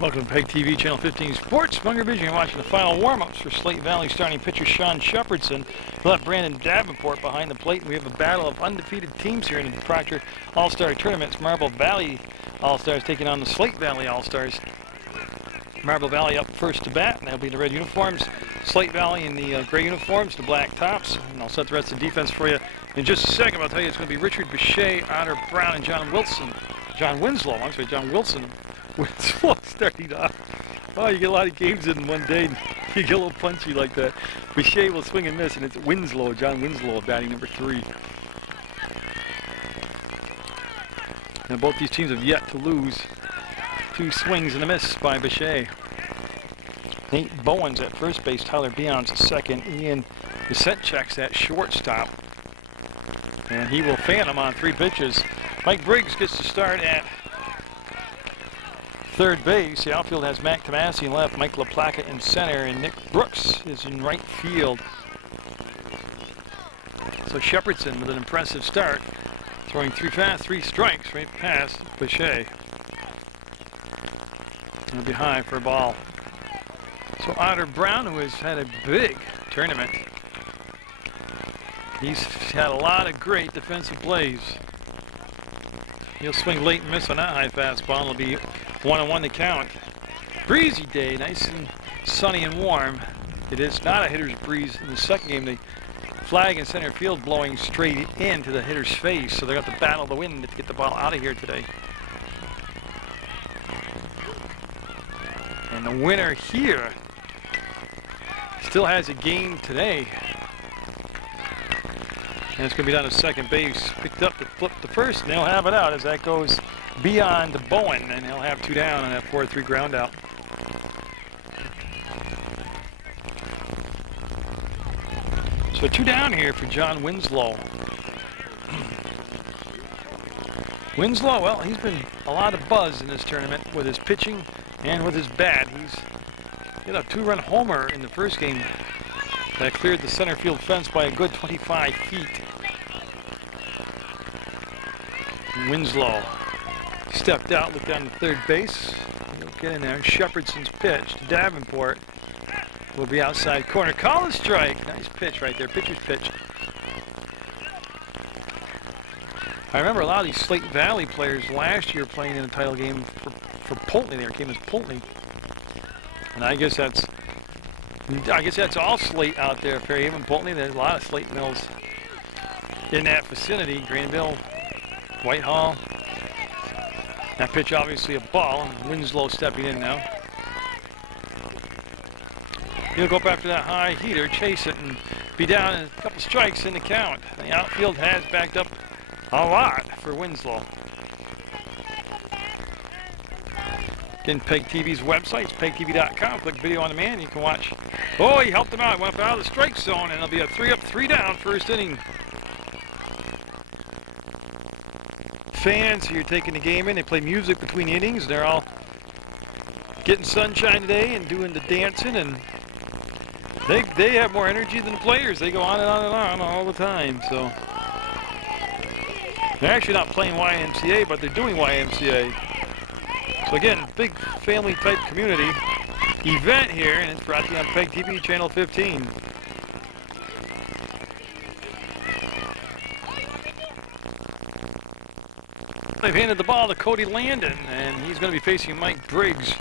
Welcome to PEGTV, Channel 15 Sports. Munger Vision. You're watching the final warm-ups for Slate Valley starting pitcher Sean Shepherdson. We'll have Brandon Davenport behind the plate. We have a battle of undefeated teams here in the Proctor All-Star Tournament. Marble Valley All-Stars taking on the Slate Valley All-Stars. Marble Valley up first to bat, and they'll be in the red uniforms. Slate Valley in the gray uniforms, the black tops. And I'll set the rest of the defense for you in just a second. I'll tell you it's going to be Richard Bechet, Otter Brown, and John Winslow. Winslow starting off. Oh, you get a lot of games in one day, and you get a little punchy like that. Bechet will swing and miss, and it's Winslow, John Winslow, batting number 3. Now both these teams have yet to lose. 2 swings and a miss by Bechet. Nate Bowen's at first base, Tyler Beon's at second, Ian Vicentchek's at shortstop. And he will fan him on 3 pitches. Mike Briggs gets to start at third base. The outfield has Mac Tomasi in left, Mike LaPlaca in center, and Nick Brooks is in right field. So Shepherdson with an impressive start, throwing 3 fast, 3 strikes right past Bechet. He'll be high for a ball. So Otter Brown, who has had a big tournament, he's had a lot of great defensive plays. He'll swing late and miss on that high fastball. It'll be 1-1 to count. Breezy day, nice and sunny and warm. It is not a hitter's breeze in the second game. The flag in center field blowing straight into the hitter's face, so they got to battle the wind to get the ball out of here today. And the winner here still has a game today. And it's going to be down to second base. Picked up to flip the first, and they'll have it out as that goes beyond Bowen, and he'll have 2 down on that 4-3 ground out. So 2 down here for John Winslow. Winslow, well, he's been a lot of buzz in this tournament with his pitching and with his bat. He's hit a 2-run homer in the first game that cleared the center field fence by a good 25 feet. Winslow stepped out, looked down to third base. He'll get in there. Shepherdson's pitch to Davenport will be outside corner. Call a strike. Nice pitch right there. Pitcher's pitch. I remember a lot of these Slate Valley players last year playing in the title game for Pulteney. They came as Pulteney. And I guess that's all Slate out there. Fairhaven, Pulteney. There's a lot of Slate mills in that vicinity. Granville, Whitehall. That pitch obviously a ball. Winslow stepping in now. He'll go up after that high heater, chase it, and be down in a couple strikes in the count. The outfield has backed up a lot for Winslow. Again, PEGTV's website, it's PEGTV.com. Click video on demand. You can watch. Oh, he helped him out. Went up out of the strike zone, and it'll be a 3-up, 3-down first inning. Fans here taking the game in. They play music between innings. They're all getting sunshine today and doing the dancing, and they have more energy than the players. They go on and on and on all the time. So they're actually not playing YMCA, but they're doing YMCA. So again, big family type community event here, and it's brought to you on PEGTV Channel 15. They've handed the ball to Cody Landon, and he's going to be facing Mike Briggs,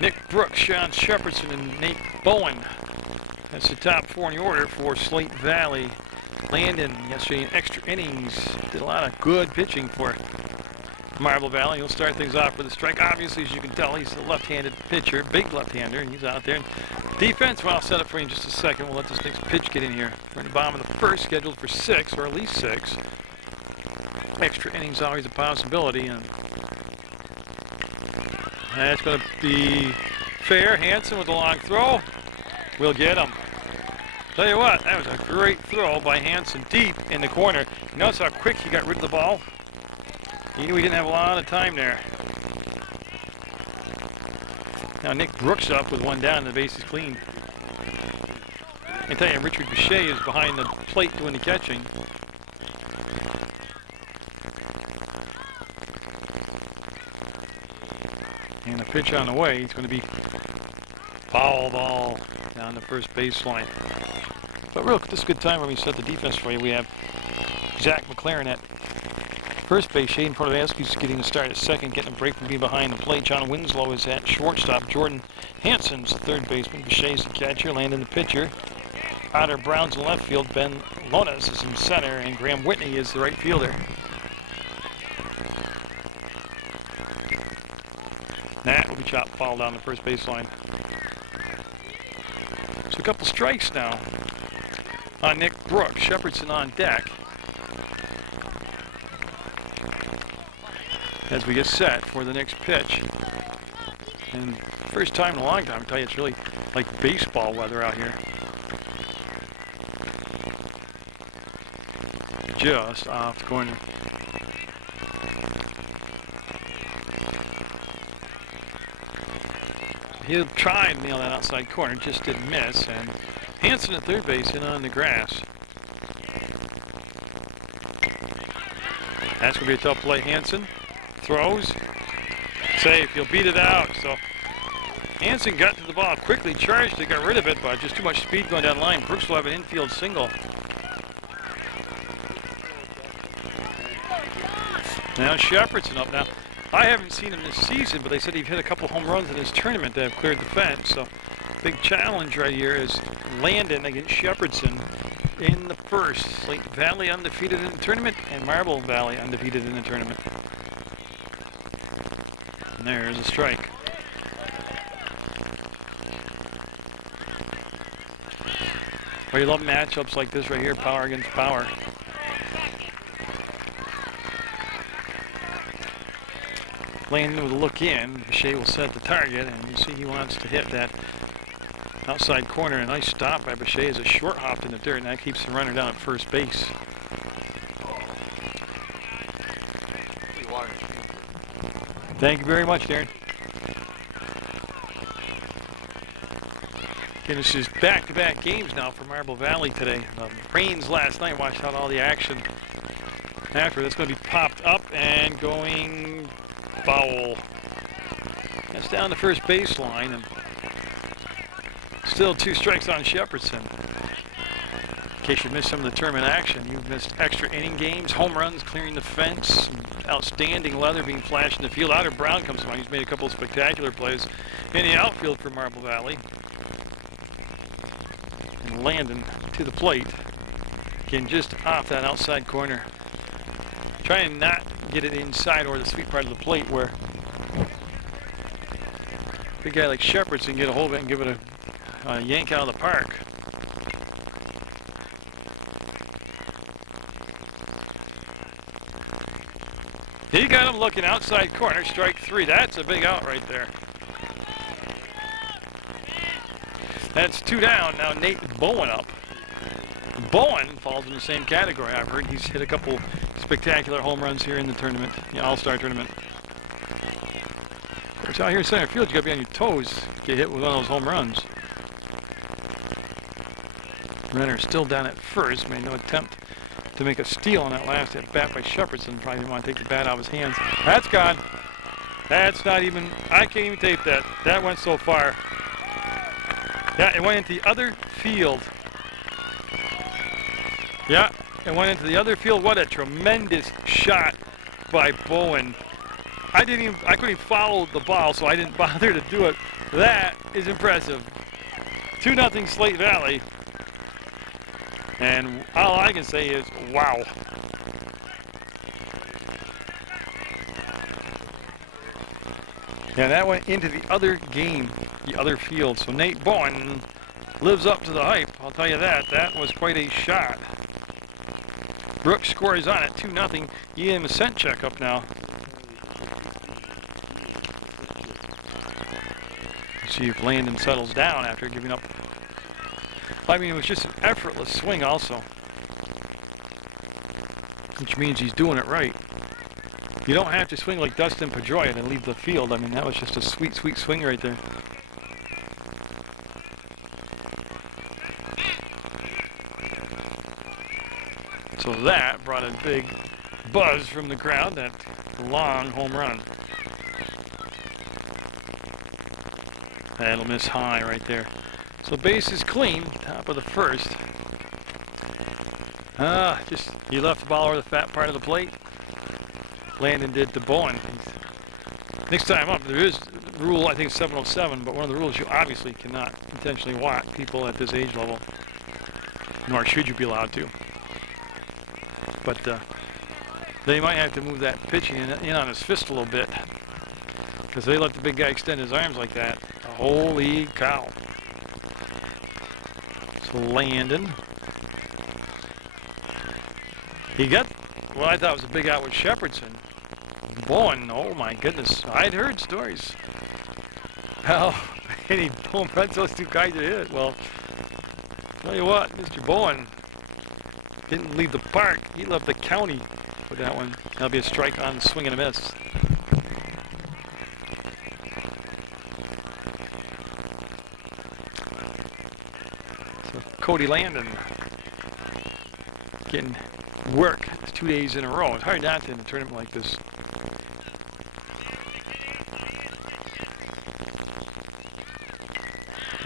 Nick Brooks, Sean Shepherdson, and Nate Bowen. That's the top 4 in the order for Slate Valley. Landon, yesterday in extra innings, did a lot of good pitching for Marble Valley. He'll start things off with a strike. Obviously, as you can tell, he's a left-handed pitcher, big left-hander, and he's out there. And defense, well, I'll set up for you in just a second. We'll let this next pitch get in here. We're in the bottom of the first, scheduled for 6, or at least 6. Extra innings always a possibility, and that's going to be fair. Hanson with a long throw. We'll get him. Tell you what, that was a great throw by Hanson deep in the corner. You notice how quick he got rid of the ball? He knew he didn't have a lot of time there. Now Nick Brooks up with 1 down and the base is clean. I can tell you, Richard Bechet is behind the plate doing the catching. And the pitch on the way. It's going to be foul ball down the first baseline. But real, this is a good time when we set the defense for you. We have Zach McLaren at first base. Shaden Portavasky's getting a start at second, getting a break from being behind the plate. John Winslow is at shortstop. Jordan Hansen's third baseman. Bichet's the catcher. Landon the pitcher. Otter Brown's in left field. Ben Lonas is in center, and Graham Whitney is the right fielder. That will be chopped foul down the first baseline. So a couple strikes now on Nick Brooks. Shepherdson on deck as we get set for the next pitch. And first time in a long time, I tell you, it's really like baseball weather out here. Just off the corner. He'll try and nail that outside corner, just didn't miss. And Hansen at third base in on the grass. That's going to be a tough play. Hansen throws. Safe. He'll beat it out. So Hansen got to the ball, quickly charged it, got rid of it, but just too much speed going down the line. Brooks will have an infield single. Now Shepherdson up now. I haven't seen him this season, but they said he'd hit a couple home runs in his tournament that have cleared the fence. So big challenge right here is Landon against Shepherdson in the first. Slate Valley undefeated in the tournament, and Marble Valley undefeated in the tournament. And there's a strike. Well, you love matchups like this right here, power against power. Landon with a look in. Bichet will set the target, and you see he wants to hit that outside corner. A nice stop by Bichet as a short hopped in the dirt, and that keeps the runner down at first base. Thank you very much, Darren. Again, this is back-to-back games now for Marble Valley today. Rains last night, watched out all the action after. That's going to be popped up and going foul. That's down the first baseline, and still 2 strikes on Shepherdson. In case you missed some of the tournament action, you've missed extra inning games, home runs, clearing the fence, outstanding leather being flashed in the field. Otter Brown comes along. He's made a couple of spectacular plays in the outfield for Marble Valley. And Landon to the plate. Again, just off that outside corner. Trying not get it inside or the sweet part of the plate where a big guy like Shepherdson can get a hold of it and give it a yank out of the park. He got him looking outside corner, strike 3. That's a big out right there. That's 2 down. Now Nate Bowen up. Bowen falls in the same category. I've heard he's hit a couple spectacular home runs here in the tournament, the All-Star tournament. Of course, out here in center field, you got to be on your toes to get hit with one of those home runs. Renner still down at first, made no attempt to make a steal on that last at bat by Shepherdson. Probably didn't want to take the bat out of his hands. That's gone. That's not even, I can't even tape that. That went so far. Yeah, it went into the other field. Yeah, it went into the other field. What a tremendous shot by Bowen. I couldn't even follow the ball, so I didn't bother to do it. That is impressive. 2-0 Slate Valley. And all I can say is, wow. Yeah, that went into the other game, the other field. So Nate Bowen lives up to the hype, I'll tell you that. That was quite a shot. Brooks scores on it, 2-0. Ian Masenchuk up now. See if Landon settles down after giving up. I mean, it was just an effortless swing also, which means he's doing it right. You don't have to swing like Dustin Pedroia and leave the field. I mean, that was just a sweet, sweet swing right there. So that brought a big buzz from the crowd, that long home run. That'll miss high right there. So base is clean, top of the first. Just he left the ball over the fat part of the plate. Landon did to Bowen. Next time up, there is rule, I think 707, but one of the rules you obviously cannot intentionally whack people at this age level, nor should you be allowed to. But they might have to move that pitching in on his fist a little bit, because they let the big guy extend his arms like that. Holy cow. So Landon. He got what I thought was a big out with Shepherdson. Bowen, oh my goodness, I'd heard stories. Well, and he home runs those two guys to hit. Well, tell you what, Mr. Bowen didn't leave the park, he left the county with that one. That'll be a strike on swing and a miss. So Cody Landon getting work 2 days in a row. It's hard not to in a tournament like this.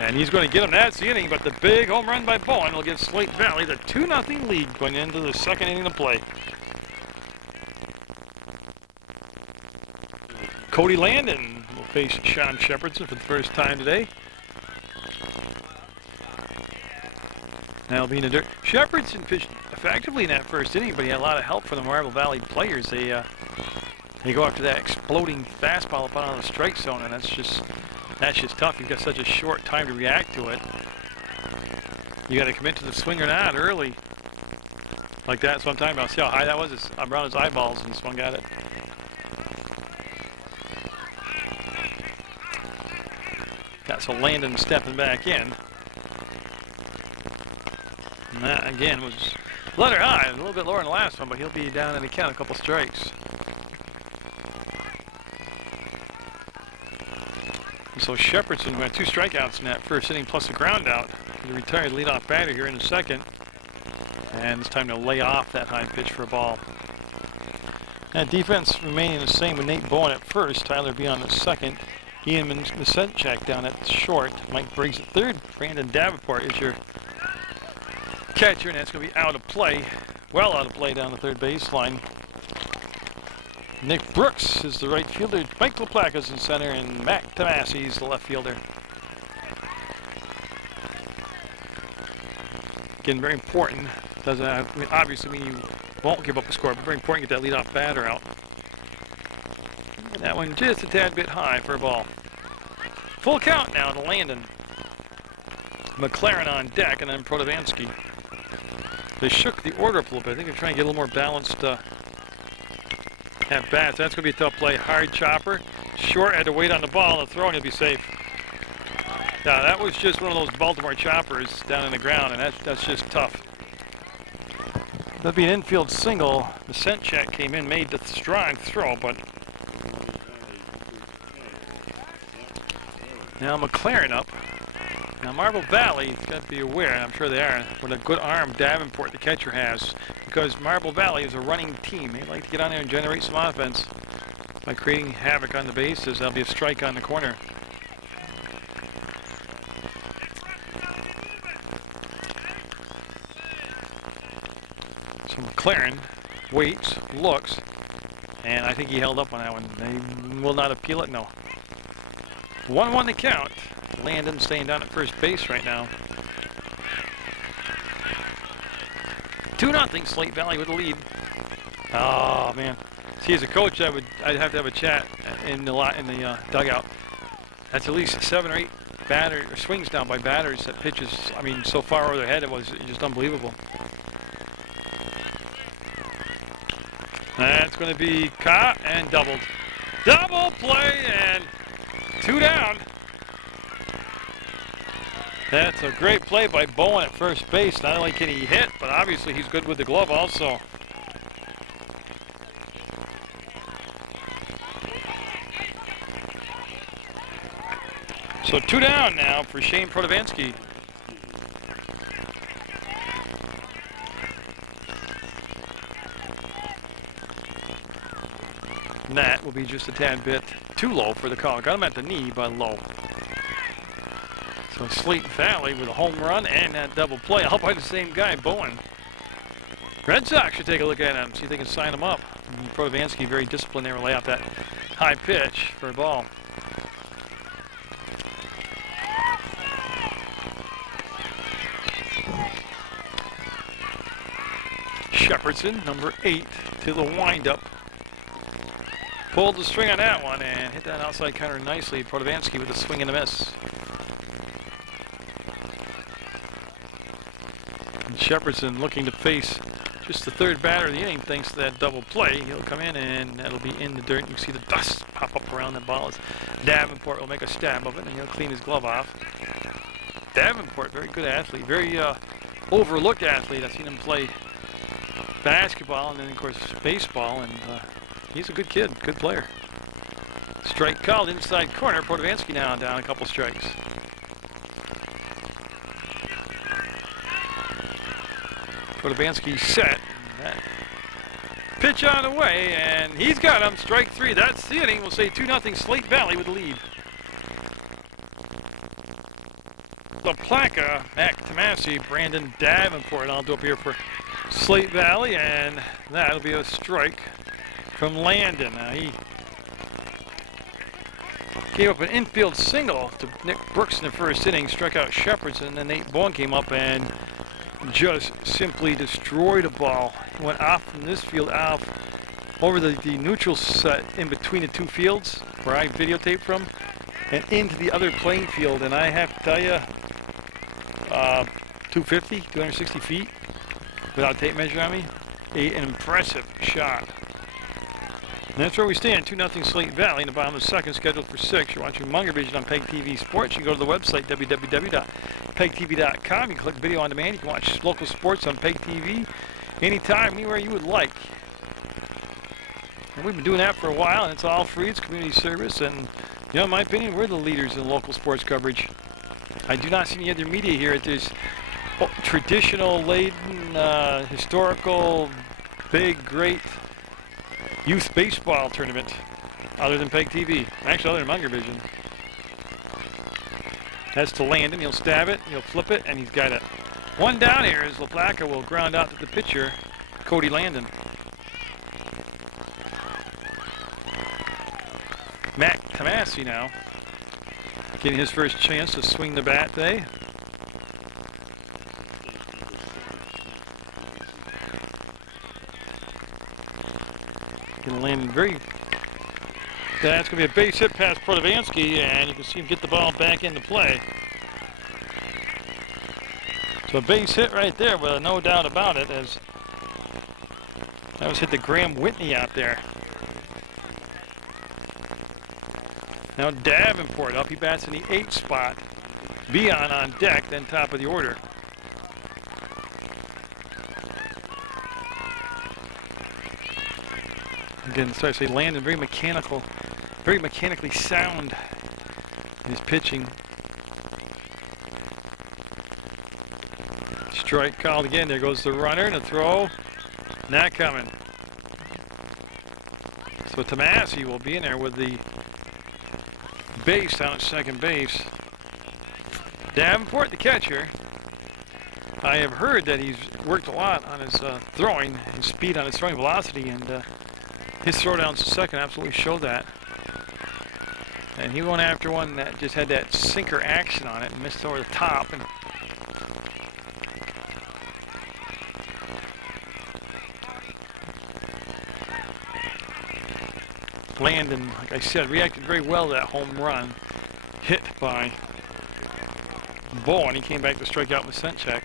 And he's going to get him. That's the inning, but the big home run by Bowen will give Slate Valley the 2-0 lead going into the second inning of play. Cody Landon will face Sean Shepherdson for the first time today. Now being a dirt. Shepherdson pitched effectively in that first inning, but he had a lot of help from the Marble Valley players. They go after that exploding fastball up out of the strike zone, and that's just tough. You've got such a short time to react to it. You got to commit to the swing or not early. Like that. That's what I'm talking about. See how high that was? It's around his eyeballs, and swung at it. Got so Landon stepping back in. And that again was letter high, a little bit lower than the last one, but he'll be down in the count, a couple strikes. And so Shepherdson, who had 2 strikeouts in that first inning plus a ground out, the retired leadoff batter here in the second. And it's time to lay off that high pitch for a ball. And defense remaining the same with Nate Bowen at first, Tyler Beyond at second, Ian Misenchak down at short, Mike Briggs at third, Brandon Davenport is your catcher, and that's going to be out of play, well out of play down the third baseline. Nick Brooks is the right fielder, Mike LaPlaca's in center, and Mac Tomasi's the left fielder. Again, very important. Doesn't obviously mean you won't give up a score, but very important to get that leadoff batter out. And that one just a tad bit high for a ball. Full count now to Landon. McLaren on deck, and then Protovansky. They shook the order up a little bit. I think they're trying to get a little more balanced at bats. That's going to be a tough play. Hard chopper. Short, had to wait on the ball. The throw, and he'll be safe. Now, that was just one of those Baltimore choppers down in the ground, and that's just tough. That'd be an infield single. The scent check came in, made the strong throw, but now McLaren up. Now Marble Valley, you've got to be aware, and I'm sure they are, what a good arm Davenport, the catcher, has, because Marble Valley is a running team. They like to get on there and generate some offense by creating havoc on the bases. That'll be a strike on the corner. So McLaren waits, looks, and I think he held up on that one. They will not appeal it, no. 1-1 to count. Landon staying down at first base right now. 2-0 Slate Valley with the lead. Oh man, see, as a coach, I'd have to have a chat in the dugout. That's at least 7 or 8 swings down by batters that pitches. I mean, so far over their head, it was just unbelievable. That's going to be caught and doubled. Double play and 2 down. That's a great play by Bowen at first base. Not only can he hit, but obviously he's good with the glove also. So 2 down now for Shane Protovansky. And that will be just a tad bit too low for the call. Got him at the knee, but low. So Slate Valley with a home run and that double play, all by the same guy, Bowen. Red Sox should take a look at him, see if they can sign him up. Protovansky very disciplined there, will lay out that high pitch for a ball. Shepherdson, number 8, to the windup. Pulled the string on that one and hit that outside counter nicely. Protovansky with a swing and a miss. And Shepherdson looking to face just the third batter of the inning thanks to that double play. He'll come in and that'll be in the dirt. You can see the dust pop up around the ball. Davenport will make a stab of it and he'll clean his glove off. Davenport, very good athlete, very overlooked athlete. I've seen him play basketball and then of course baseball, and he's a good kid, good player. Strike called inside corner. Protovansky now down a couple strikes. Protovansky set. That pitch on the way, and he's got him. Strike 3. That's the inning. We'll say 2-0 Slate Valley with the lead. LaPlaca, Mac Tomasi, Brandon Davenport. I'll do up here for Slate Valley, and that'll be a strike from Landon. Now he gave up an infield single to Nick Brooks in the first inning, struck out Shepherdson, and then Nate Bowen came up and just simply destroyed a ball. He went off from this field out over the neutral set in between the two fields where I videotaped from and into the other playing field, and I have to tell you, 260 feet without tape measure on me. An impressive shot. And that's where we stand, 2-0 Slate Valley in the bottom of the second, scheduled for 6. You're watching Munger Vision on PEGTV Sports. You can go to the website, www.pegtv.com. You can click video on demand. You can watch local sports on PEGTV anytime, anywhere you would like. And we've been doing that for a while, and it's all free. It's community service, and you know, in my opinion, we're the leaders in local sports coverage. I do not see any other media here at this traditional, laden, historical, big, great youth baseball tournament other than PEGTV. Actually, other than Munger Vision. That's to Landon. He'll stab it, he'll flip it, and he's got it. One down here as LaPlaca will ground out to the pitcher, Cody Landon. Mac Tomasi now getting his first chance to swing the bat today. Going to land very. That's going to be a base hit past Protovansky, and you can see him get the ball back into play. So a base hit right there, with no doubt about it, as that was hit to Graham Whitney out there. Now Davenport up, he bats in the 8th spot. Vion on deck, then top of the order. Again, sorry to say, Landon very mechanical, very mechanically sound in his pitching. Strike called again. There goes the runner and a throw. Not coming. So Tomasi will be in there with the base down at second base. Davenport, the catcher. I have heard that he's worked a lot on his throwing, his speed on his throwing velocity, and his throwdowns to second absolutely showed that. And he went after one that just had that sinker action on it and missed over the top. And Landon, like I said, reacted very well to that home run hit by Bowen. He came back to strike out Masenchek.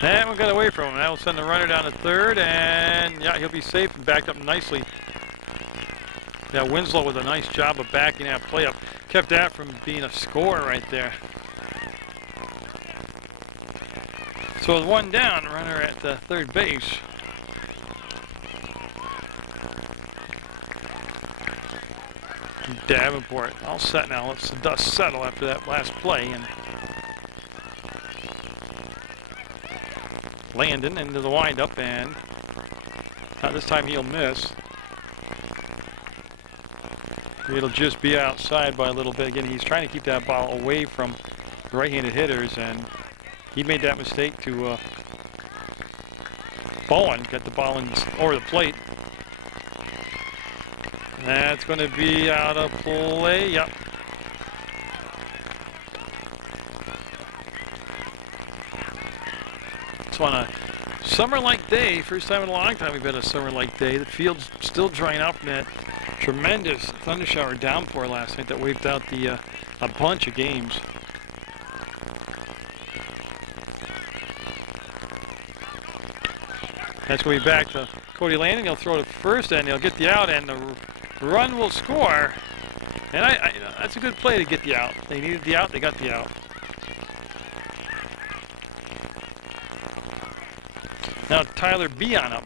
That one got away from him. That will send the runner down to third, and yeah, he'll be safe and backed up nicely. Yeah, Winslow with a nice job of backing that play up. Kept that from being a score right there. So with one down, runner at third base. Davenport all set now. Let's the dust settle after that last play, and Landon into the windup, and this time he'll miss. It'll just be outside by a little bit. Again, he's trying to keep that ball away from the right-handed hitters, and he made that mistake to Bowen. Got the ball over the plate. That's going to be out of play. Yep. So on a summer-like day, first time in a long time we've had a summer-like day. The field's still drying up from that tremendous thundershower downpour last night that wiped out a bunch of games. That's going to be back to Cody Landon. He'll throw to first, and he'll get the out, and the run will score. And that's a good play to get the out. They needed the out. They got the out. Now Tyler Beon up.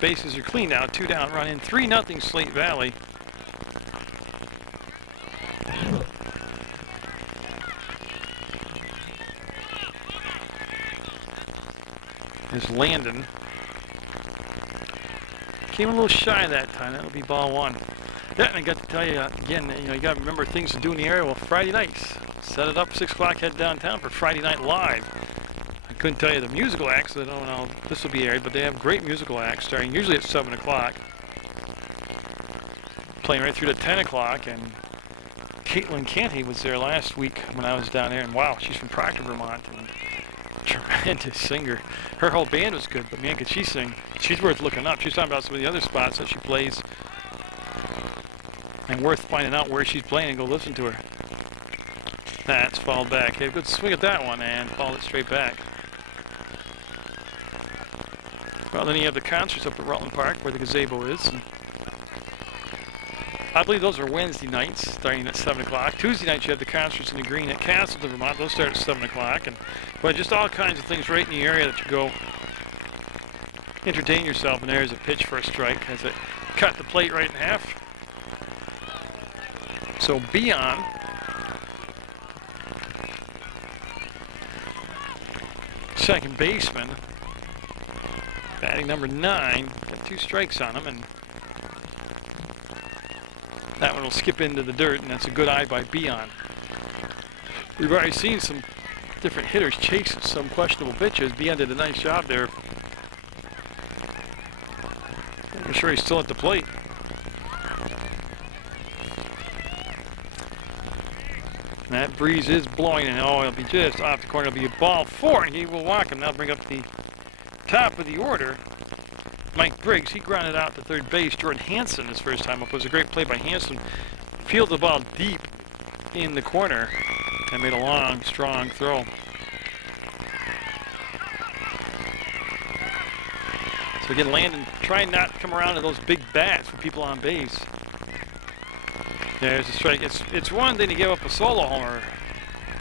Bases are clean now. 2 down, run in. 3-0 Slate Valley. Is Landon. Came a little shy that time. That'll be ball 1. Yeah, and I got to tell you again, you got to remember things to do in the area. Well, Friday nights, set it up 6 o'clock, head downtown for Friday Night Live. I couldn't tell you the musical acts. I don't know if this will be aired, but they have great musical acts starting usually at 7 o'clock. Playing right through to 10 o'clock, and Caitlin Canty was there last week when I was down there, and wow, she's from Proctor, Vermont, and tremendous singer. Her whole band was good, but man, could she sing. She's worth looking up. She's talking about some of the other spots that she plays, and worth finding out where she's playing and go listen to her. That's fouled back. Hey, good swing at that one, and fouled it straight back. Well, then you have the concerts up at Rutland Park where the gazebo is. And I believe those are Wednesday nights, starting at 7 o'clock. Tuesday nights you have the concerts in the green at Castleton, Vermont. Those start at 7 o'clock. And but just all kinds of things right in the area that you go entertain yourself. And there's a pitch for a strike as it cut the plate right in half. So Beon second baseman, batting number 9, got 2 strikes on him, and that one will skip into the dirt, and that's a good eye by Beon. We've already seen some different hitters chase some questionable pitches. Beon did a nice job there. I'm sure he's still at the plate. And that breeze is blowing, and oh, it'll be just off the corner. It'll be a ball 4, and he will walk him. Now bring up the top of the order. Mike Briggs, he grounded out to third base. Jordan Hansen, his first time up, it was a great play by Hansen. Fielded the ball deep in the corner and made a long, strong throw. So again, Landon trying not to come around to those big bats for people on base. There's a strike. It's one thing to give up a solo homer.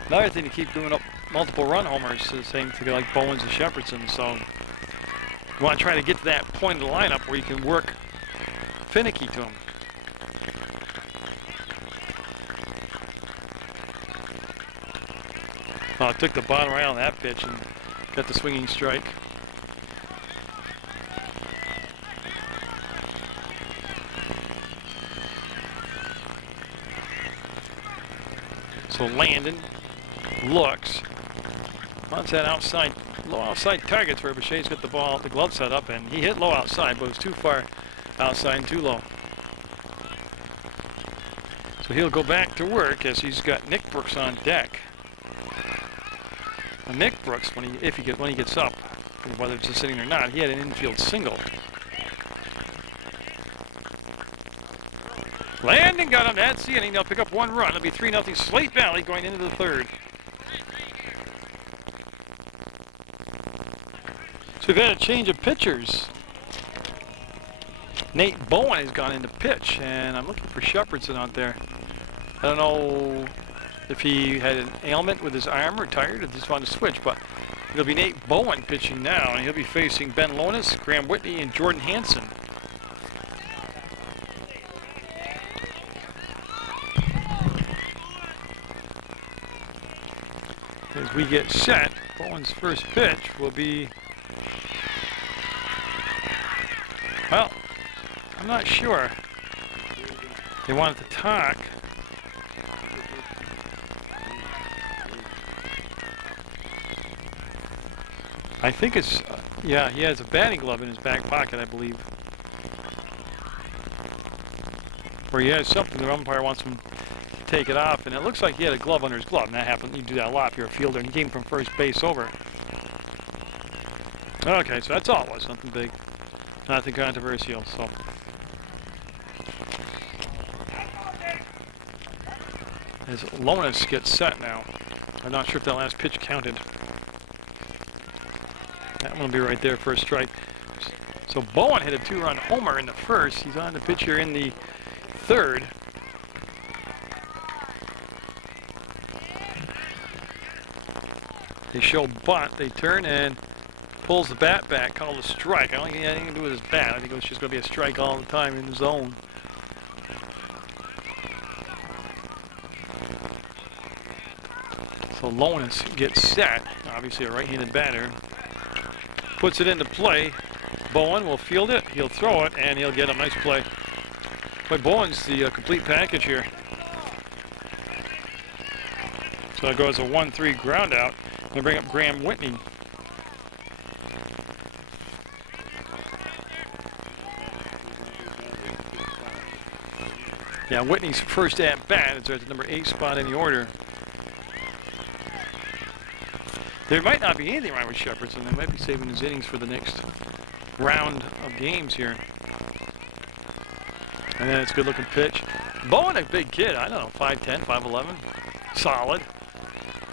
Another thing to keep doing up multiple run homers. The same thing like Bowens and Shepardson. So you want to try to get to that point of the lineup where you can work finicky to them. Oh, took the bottom right on that pitch and got the swinging strike. So Landon looks, wants that outside, low outside targets where Bichet's got the glove set up, and he hit low outside, but it was too far outside and too low. So he'll go back to work as he's got Nick Brooks on deck. Now Nick Brooks, when he gets up, whether it's just sitting or not, he had an infield single. Landon got him. That's the inning. They'll pick up 1 run. It'll be 3-0 Slate Valley going into the 3rd. So we've had a change of pitchers. Nate Bowen has gone into pitch, and I'm looking for Shepardson out there. I don't know if he had an ailment with his arm or tired or just wanted to switch, but it'll be Nate Bowen pitching now, and he'll be facing Ben Lonis, Graham Whitney, and Jordan Hansen. As we get set, Bowen's first pitch will be, well, I'm not sure. They wanted to talk. I think it's, yeah, he has a batting glove in his back pocket, I believe. Or he has something, the umpire wants him to take it off, and it looks like he had a glove under his glove, and that happens, you do that a lot if you're a fielder, and he came from first base over. Okay, so that's all it was, nothing big, nothing controversial, so. As Lonis gets set now. I'm not sure if that last pitch counted. That one will be right there for a strike. So Bowen hit a 2-run homer in the first. He's on the pitch here in the third. They show bunt. They turn and pulls the bat back, called a strike. I don't think he had anything to do with his bat. I think it was just going to be a strike all the time in the zone. So Lonis gets set. Obviously a right-handed batter. Puts it into play. Bowen will field it, he'll throw it, and he'll get a nice play. But Bowen's the complete package here. So it goes a 1-3 ground out. They bring up Graham Whitney. Yeah, Whitney's first at bat. It's at the number 8 spot in the order. There might not be anything wrong with Shepherdson. They might be saving his innings for the next round of games here. And then it's a good-looking pitch. Bowen, a big kid. I don't know, 5'10", 5'11". Solid.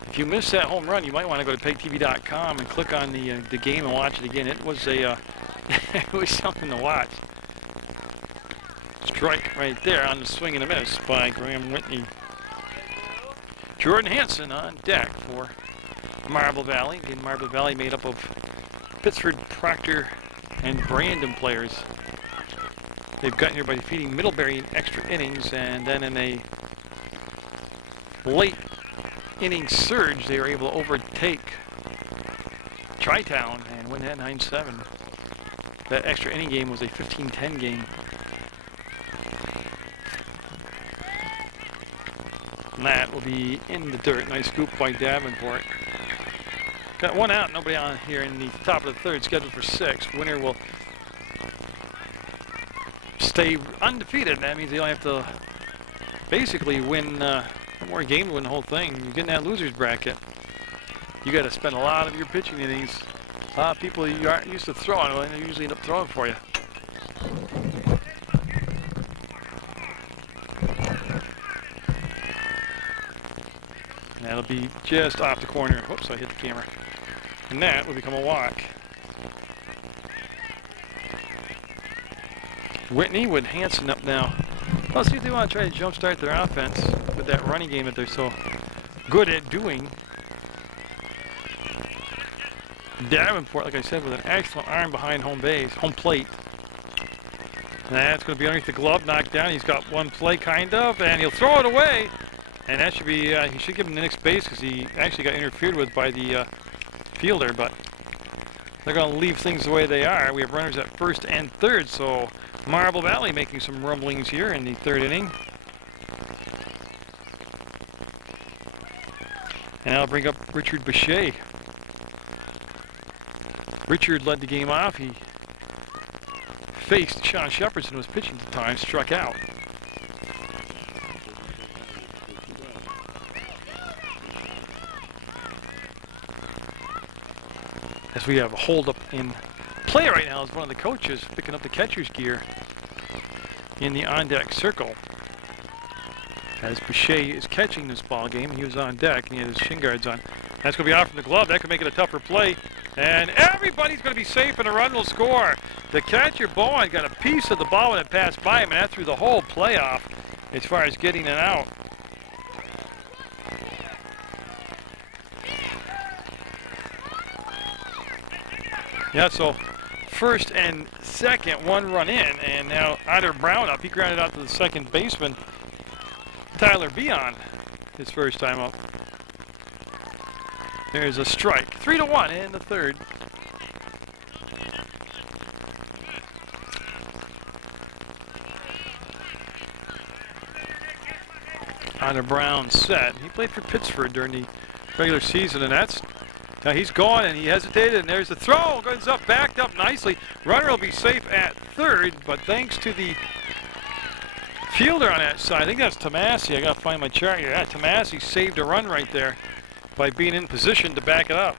If you missed that home run, you might want to go to PEGTV.com and click on the game and watch it again. It was a it was something to watch. Strike right there on the swing and a miss by Graham Whitney. Jordan Hansen on deck for Marble Valley. Again, Marble Valley made up of Pittsford, Proctor, and Brandon players. They've gotten here by defeating Middlebury in extra innings, and then in a late inning surge, they were able to overtake Tri-Town and win that 9-7. That extra inning game was a 15-10 game. And that will be in the dirt. Nice scoop by Davenport. Got one out, nobody on here in the top of the third, scheduled for 6. Winner will stay undefeated. That means they only have to basically win one more game to win the whole thing. You get in that loser's bracket. You got to spend a lot of your pitching innings. A lot of people you aren't used to throwing, well, they usually end up throwing for you. And that'll be just off the corner. Whoops, I hit the camera. And that will become a walk. Whitney with Hansen up now. Let's see if they want to try to jumpstart their offense with that running game that they're so good at doing. Davenport, like I said, with an excellent arm behind home plate. That's going to be underneath the glove, knocked down. He's got one play, kind of, and he'll throw it away. And that should be, he should give him the next base because he actually got interfered with by the fielder, but they're going to leave things the way they are. We have runners at first and third, so Marble Valley making some rumblings here in the third inning. And I'll bring up Richard Bechet. Richard led the game off. He faced Sean Shepherdson, who was pitching at the time, struck out. As we have a hold up in play right now as one of the coaches picking up the catcher's gear in the on-deck circle. As Bechet is catching this ball game, he was on deck and he had his shin guards on. That's going to be out from the glove. That could make it a tougher play. And everybody's going to be safe and a run will score. The catcher, Bowen, got a piece of the ball when it passed by him, and that threw the whole playoff as far as getting it out. Yeah, so first and second, one run in, and now Otter Brown up. He grounded out to the second baseman, Tyler Beon, his first time up. There's a strike. 3-1 in the third. on a Brown set. He played for Pittsburgh during the regular season, and that's now he's gone, and he hesitated, and there's the throw. Goes up, backed up nicely. Runner will be safe at third, but thanks to the fielder on that side, I think that's Tomasi. I got to find my chart here. Yeah, Tomasi saved a run right there by being in position to back it up.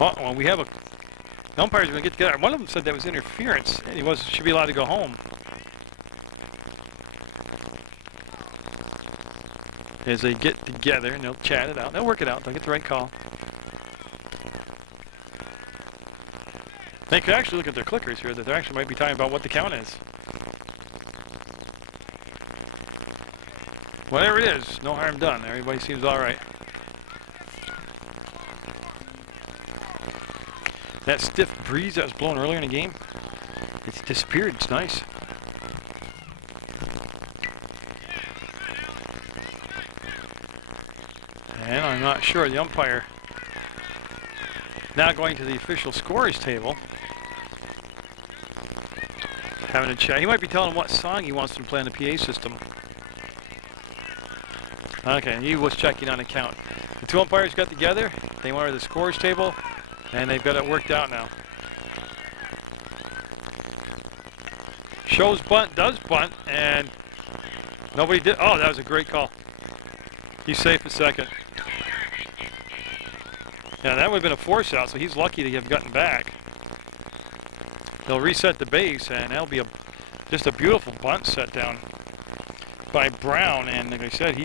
Oh, well, we have the umpires are going to get together. One of them said that was interference, and he should be allowed to go home. As they get together, and they'll chat it out. They'll work it out. They'll get the right call. They could actually look at their clickers here, that they actually might be talking about what the count is. Whatever it is, no harm done. Everybody seems all right. That stiff breeze that was blowing earlier in the game, it's disappeared. It's nice. And I'm not sure. The umpire now going to the official scorers table, having a chat. He might be telling him what song he wants them to play on the PA system. Okay, he was checking on the count. The two umpires got together. They went to the scorers table, and they've got it worked out now. Shows bunt, does bunt, and nobody did. Oh, that was a great call. He's safe at second. Yeah, that would have been a force out, so he's lucky to have gotten back. They'll reset the base, and that'll be just a beautiful bunt set down by Brown. And like I said,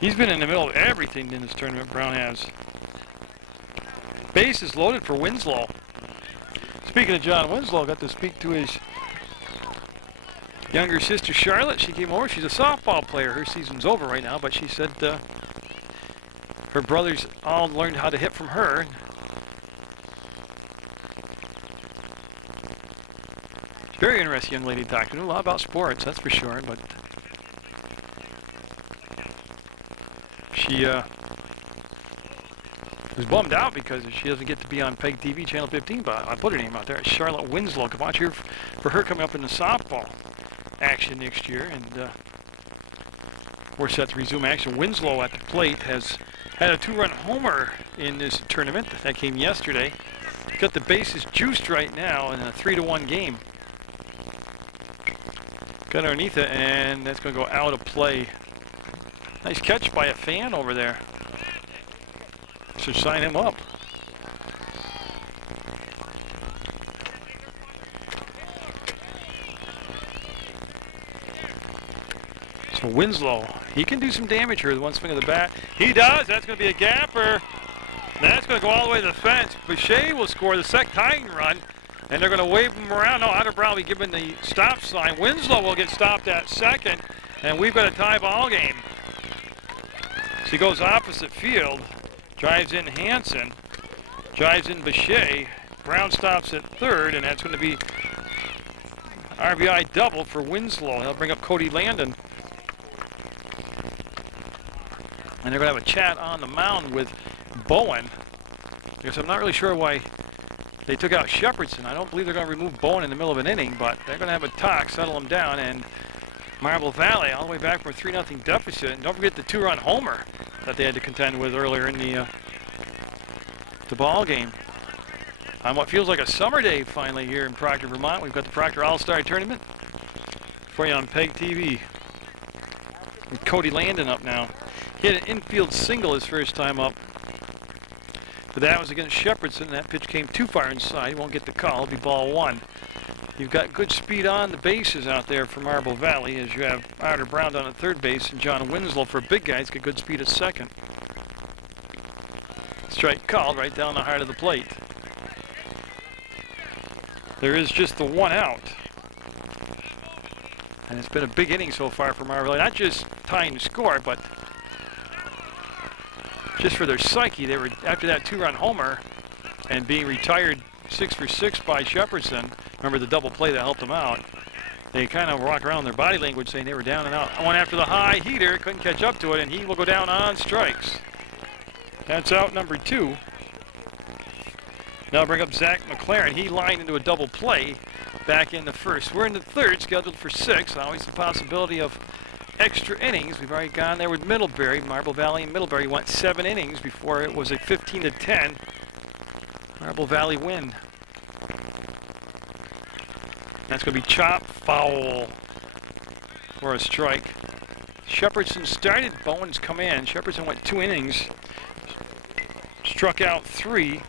he's been in the middle of everything in this tournament, Brown has. Base is loaded for Winslow. Speaking of John Winslow, I got to speak to his younger sister Charlotte. She came over. She's a softball player. Her season's over right now, but she said her brothers all learned how to hit from her. Very interesting young lady, doctor. Knew a lot about sports, that's for sure. But she was bummed out because she doesn't get to be on PEGTV Channel 15. But I put her name out there. Charlotte Winslow. Come watch here for her coming up in the softball action next year. And we're set to resume action. Winslow at the plate has had a 2-run homer in this tournament. That came yesterday. Got the bases juiced right now in a 3-1 game. Got underneath it, and that's going to go out of play. Nice catch by a fan over there. Should sign him up. So Winslow, he can do some damage here with one swing of the bat. He does. That's going to be a gapper. That's going to go all the way to the fence. Boucher will score the second tying run, and they're going to wave him around. No, Otter Brown will be given the stop sign. Winslow will get stopped at second, and we've got a tie ball game. So he goes opposite field, drives in Hansen, drives in Boucher. Brown stops at third, and that's going to be RBI double for Winslow. He'll bring up Cody Landon. And they're going to have a chat on the mound with Bowen. Because I'm not really sure why they took out Shepherdson. I don't believe they're going to remove Bowen in the middle of an inning, but they're going to have a talk, settle him down, and Marble Valley all the way back from a 3-0 deficit. And don't forget the 2-run homer that they had to contend with earlier in the ball game. On what feels like a summer day finally here in Proctor, Vermont. We've got the Proctor All-Star Tournament for you on PEGTV. With Cody Landon up now. He had an infield single his first time up. But that was against Shepherdson. That pitch came too far inside. He won't get the call. It'll be ball one. You've got good speed on the bases out there for Marble Valley, as you have Otter Brown down at third base and John Winslow for big guys. Got good speed at second. Strike called right down the heart of the plate. There is just the one out. And it's been a big inning so far for Marble Valley. Not just tying the score, but just for their psyche. They were, after that 2-run homer and being retired 6 for 6 by Shepherdson, remember the double play that helped them out, they kind of walk around their body language saying they were down and out. One after the high heater, couldn't catch up to it, and he will go down on strikes. That's out number 2. Now bring up Zach McLaren. He lined into a double play back in the first. We're in the third, scheduled for 6. Always the possibility of extra innings. We've already gone there with Middlebury. Marble Valley and Middlebury went 7 innings before it was a 15-10 Marble Valley win. That's going to be chop foul for a strike. Shepherdson started. Bowen's come in. Shepherdson went 2 innings. Struck out 3.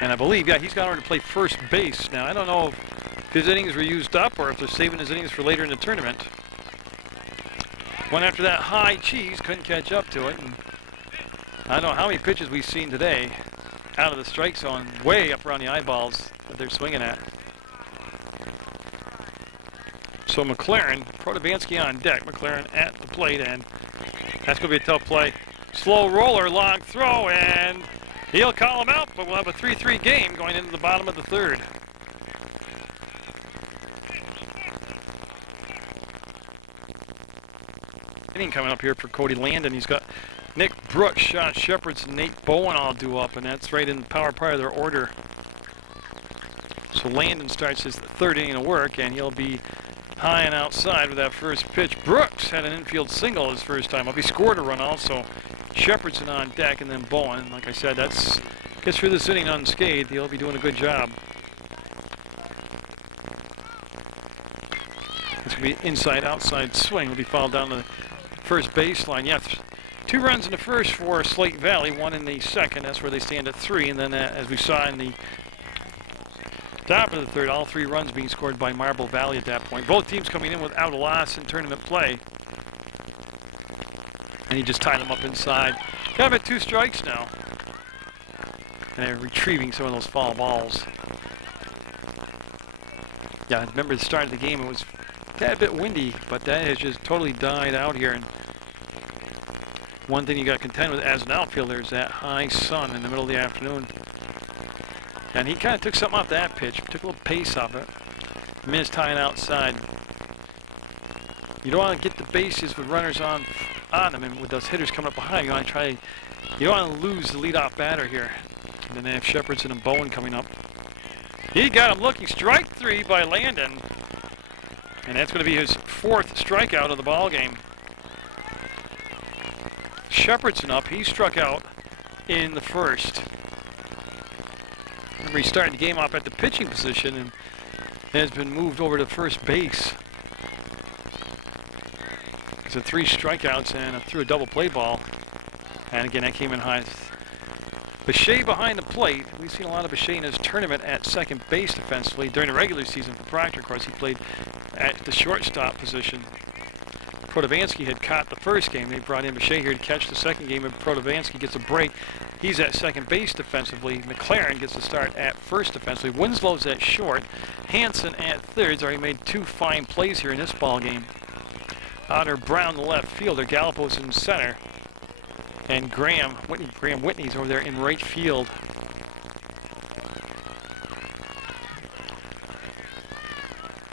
And I believe, yeah, he's gone over to play first base now. I don't know if his innings were used up or if they're saving his innings for later in the tournament. Went after that high cheese, couldn't catch up to it. And I don't know how many pitches we've seen today out of the strike zone, way up around the eyeballs that they're swinging at. So McLaren, Protovansky on deck. McLaren at the plate, and that's going to be a tough play. Slow roller, long throw, and he'll call him out, but we'll have a 3-3 game going into the bottom of the third. Inning coming up here for Cody Landon. He's got Nick Brooks, Sean Shepherdson, and Nate Bowen all due up, and that's right in the power part of their order. So Landon starts his third inning of work, and he'll be high and outside with that first pitch. Brooks had an infield single his first time up. He scored a run also. Shepherdson on deck, and then Bowen. Like I said, that's gets through this inning unscathed. He'll be doing a good job. It's going to be inside-outside swing. Will be fouled down to the first baseline. Yeah, 2 runs in the first for Slate Valley, 1 in the second. That's where they stand at 3. And then as we saw in the top of the third, all 3 runs being scored by Marble Valley at that point. Both teams coming in without a loss in tournament play. And he just tied them up inside. Got him at 2 strikes now. And they're retrieving some of those foul balls. Yeah, I remember the start of the game, it was a tad bit windy, but that has just totally died out here. And one thing you got to contend with as an outfielder is that high sun in the middle of the afternoon. And he kind of took something off that pitch, took a little pace off it. Missed tying outside. You don't want to get the bases with runners on them, and with those hitters coming up behind, you want to try. You don't want to lose the leadoff batter here. And then they have Shepherdson and Bowen coming up. He got him looking. Strike 3 by Landon, and that's going to be his 4th strikeout of the ball game. Shepherdson up. He struck out in the first. Remember, he started the game off at the pitching position and has been moved over to first base. It's a 3 strikeouts and threw a double play ball. And again, that came in high. Bechet behind the plate. We've seen a lot of Bechet in his tournament at second base defensively. During the regular season for Proctor, of course, he played at the shortstop position. Protovansky had caught the first game. They brought in Bechet here to catch the second game, and Protovansky gets a break. He's at second base defensively. McLaren gets the start at first defensively. Winslow's at short. Hansen at third. He's already made 2 fine plays here in this ball game. Otter Brown, the left fielder. Galapos in center. And Graham Whitney's over there in right field.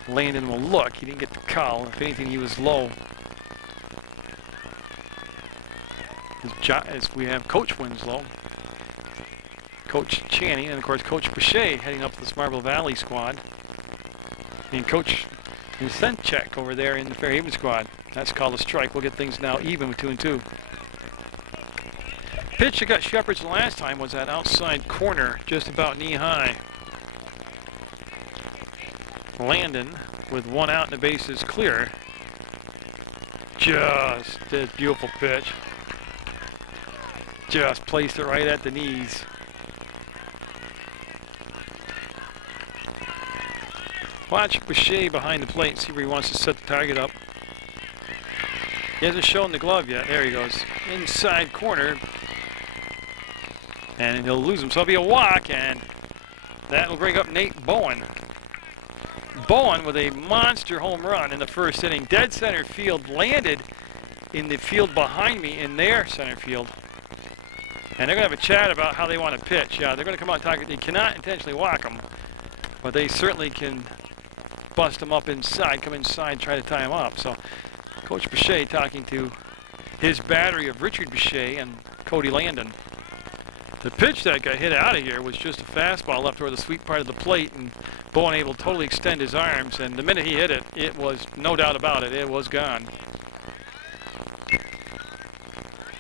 Landon will look. He didn't get the call. If anything, he was low. As we have Coach Winslow, Coach Channing, and of course Coach Bechet heading up this Marble Valley squad. And Coach Vincentchek over there in the Fairhaven squad. That's called a strike. We'll get things now even with 2-2. Pitch that got Shepherdson last time was that outside corner, just about knee-high. Landon with 1 out and the bases clear. Just a beautiful pitch. Just placed it right at the knees. Watch Bechet behind the plate and see where he wants to set the target up. He hasn't shown the glove yet. There he goes. Inside corner. And he'll lose him. So it'll be a walk, and that will bring up Nate Bowen. Bowen with a monster home run in the first inning. Dead center field, landed in the field behind me in their center field. And they're going to have a chat about how they want to pitch. Yeah, they're going to come out and talk. They cannot intentionally walk him, but they certainly can bust him up inside, come inside, try to tie him up. So Coach Bechet talking to his battery of Richard Bechet and Cody Landon. The pitch that got hit out of here was just a fastball left toward the sweet part of the plate, and Bowen able to totally extend his arms, and the minute he hit it, it was no doubt about it, it was gone.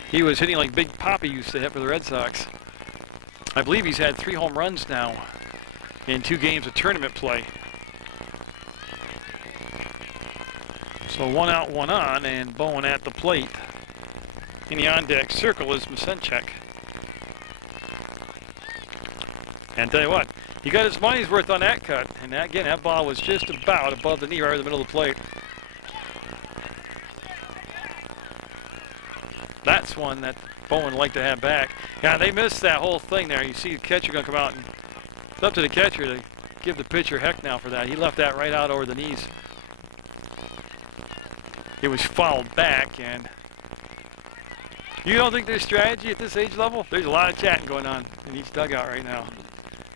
He was hitting like Big Papi used to hit for the Red Sox. I believe he's had 3 home runs now in 2 games of tournament play. So 1 out, 1 on, and Bowen at the plate. In the on-deck circle is Musenchek. And tell you what, he got his money's worth on that cut. And that, again, that ball was just about above the knee right in the middle of the plate. That's one that Bowen would like to have back. Yeah, they missed that whole thing there. You see the catcher going to come out, and it's up to the catcher to give the pitcher heck now for that. He left that right out over the knees. It was fouled back, and you don't think there's strategy at this age level? There's a lot of chatting going on in each dugout right now.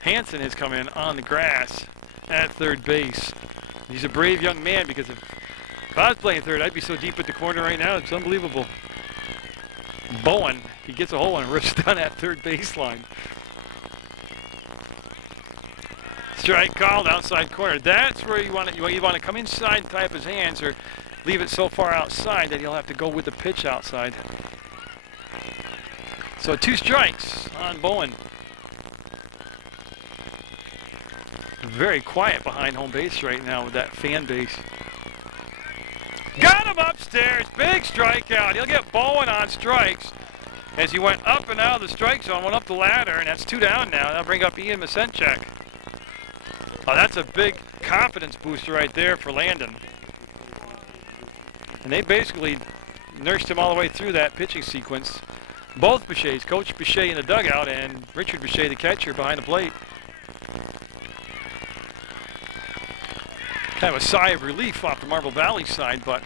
Hansen has come in on the grass at third base. He's a brave young man, because if I was playing third, I'd be so deep at the corner right now, it's unbelievable. Bowen, he gets a hole and rips down that third baseline. Strike called, outside corner. That's where you want to come inside and tie up his hands, or leave it so far outside that he'll have to go with the pitch outside. So 2 strikes on Bowen. Very quiet behind home base right now with that fan base. Got him upstairs. Big strikeout. He'll get Bowen on strikes as he went up and out of the strike zone, went up the ladder, and that's 2 down now. That'll bring up Ian Musenchek. Oh, that's a big confidence booster right there for Landon. And they basically nursed him all the way through that pitching sequence. Both Bichets, Coach Bichet in the dugout and Richard Bichet, the catcher, behind the plate. Kind of a sigh of relief off the Marble Valley side, but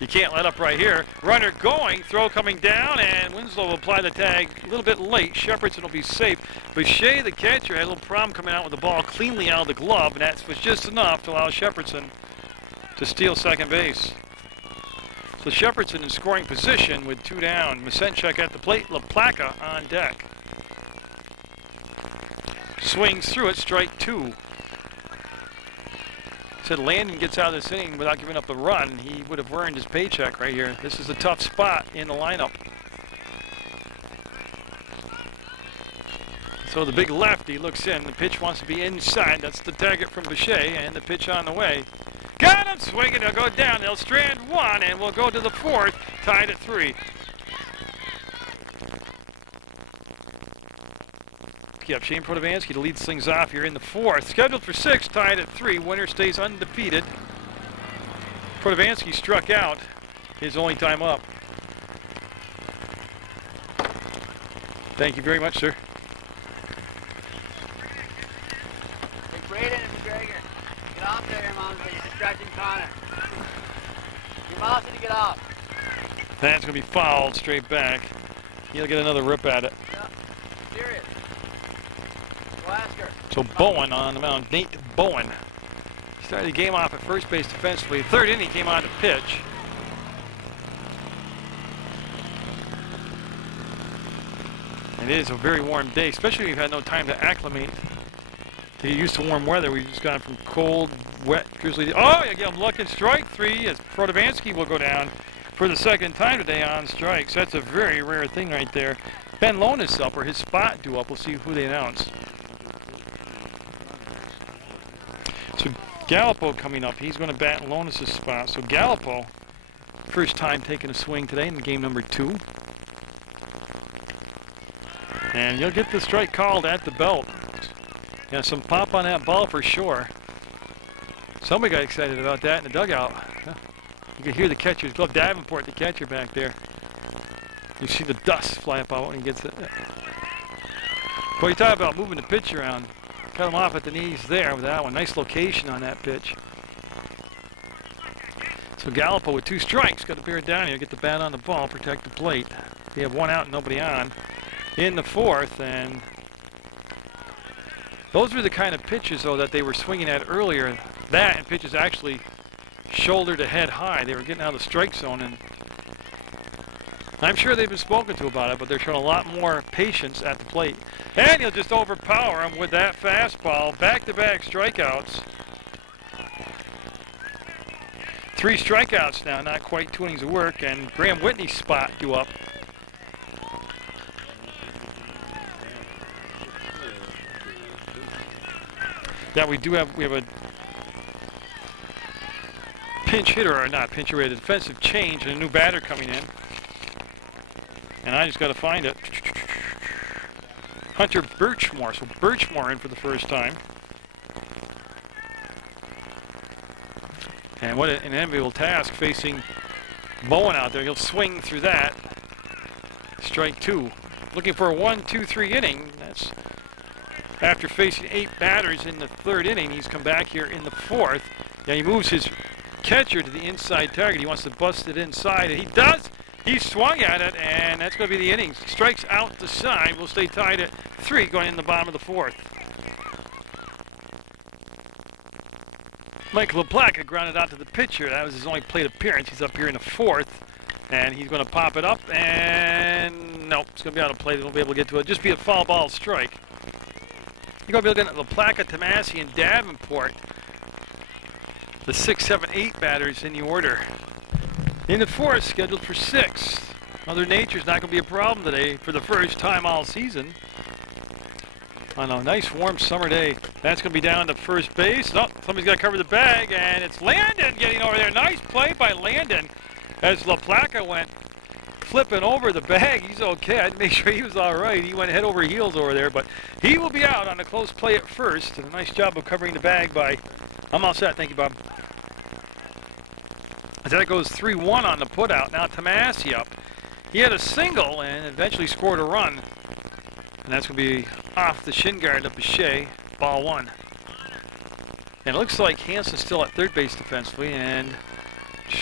you can't let up right here. Runner going, throw coming down, and Winslow will apply the tag a little bit late. Shepherdson will be safe. Bichet, the catcher, had a little problem coming out with the ball cleanly out of the glove, and that was just enough to allow Shepherdson to steal second base. So Shepherdson in scoring position with 2 down. Musenchek at the plate, LaPlaca on deck. Swings through it, strike 2. Said Landon gets out of this inning without giving up a run, he would have earned his paycheck right here. This is a tough spot in the lineup. So the big lefty looks in. The pitch wants to be inside. That's the target from Bichet, and the pitch on the way. Got him swinging. They'll go down. They'll strand 1, and we'll go to the 4th, tied at 3. Yep, Shane Protovansky to lead things off here in the 4th. Scheduled for 6, tied at 3. Winner stays undefeated. Protovansky struck out his only time up. Thank you very much, sir. Hey, Braden and McGregor, get off there, Mom. You're distracting Connor. Your mom's going to get off. That's going to be fouled straight back. He'll get another rip at it. Yeah, serious. Go ask her. So Bowen on the mound. Nate Bowen started the game off at first base defensively. 3rd inning came on to pitch. It is a very warm day, especially if you've had no time to acclimate to get used to warm weather. We've just gone from cold, wet, drizzly. Oh, you get him looking. Strike 3 as Protovansky will go down for the 2nd time today on strikes. That's a very rare thing right there. Ben Lonis up, or his spot due up. We'll see who they announce. So Gallipo coming up. He's going to bat Lonis' spot. So Gallipo, first time taking a swing today in game number 2. And you'll get the strike called at the belt. Yeah, some pop on that ball for sure. Somebody got excited about that in the dugout. You can hear the catcher, Glove Davenport, the catcher back there. You see the dust fly up out when he gets it. Well, you talk about moving the pitch around. Cut him off at the knees there with that one. Nice location on that pitch. So Gallipo with 2 strikes. Got to bear it down here. Get the bat on the ball. Protect the plate. They have 1 out and nobody on in the 4th. And those were the kind of pitches, though, that they were swinging at earlier. That and pitches actually shoulder to head high. They were getting out of the strike zone, and I'm sure they've been spoken to about it, but they're showing a lot more patience at the plate. And he'll just overpower him with that fastball. Back-to-back strikeouts. 3 strikeouts now, not quite 2 innings of work, and Graham Whitney's spot due up. Yeah, we have a pinch hitter, or not pinch hitter, a defensive change, and a new batter coming in. And I just got to find it. Hunter Birchmore. So Birchmore in for the first time. And what an enviable task facing Bowen out there. He'll swing through that. Strike 2. Looking for a 1-2-3 inning. That's after facing 8 batters in the 3rd inning. He's come back here in the 4th. Yeah, he moves his catcher to the inside target. He wants to bust it inside, and he does. He swung at it, and that's going to be the innings. Strikes out the side. We'll stay tied at 3 going in the bottom of the 4th. Mike LaPlaca grounded out to the pitcher. That was his only plate appearance. He's up here in the 4th, and he's going to pop it up, and nope, it's going to be out of play. They won't be able to get to it. Just be a foul ball strike. You're going to be looking at LaPlaca, Tomasi, and Davenport. The 6, 7, 8 batters in the order. In the 4th, scheduled for 6. Mother Nature's not going to be a problem today for the first time all season. On a nice warm summer day. That's going to be down to first base. Oh, somebody's got to cover the bag, and it's Landon getting over there. Nice play by Landon as LaPlaca went flipping over the bag. He's okay. I had to make sure he was all right. He went head over heels over there, but he will be out on a close play at first. And a nice job of covering the bag by... I'm all set. Thank you, Bob. As that goes 3-1 on the putout. Now Tomasi up. He had a single and eventually scored a run. And that's going to be off the shin guard of Bechet. Ball 1. And it looks like Hansen's still at 3rd base defensively. And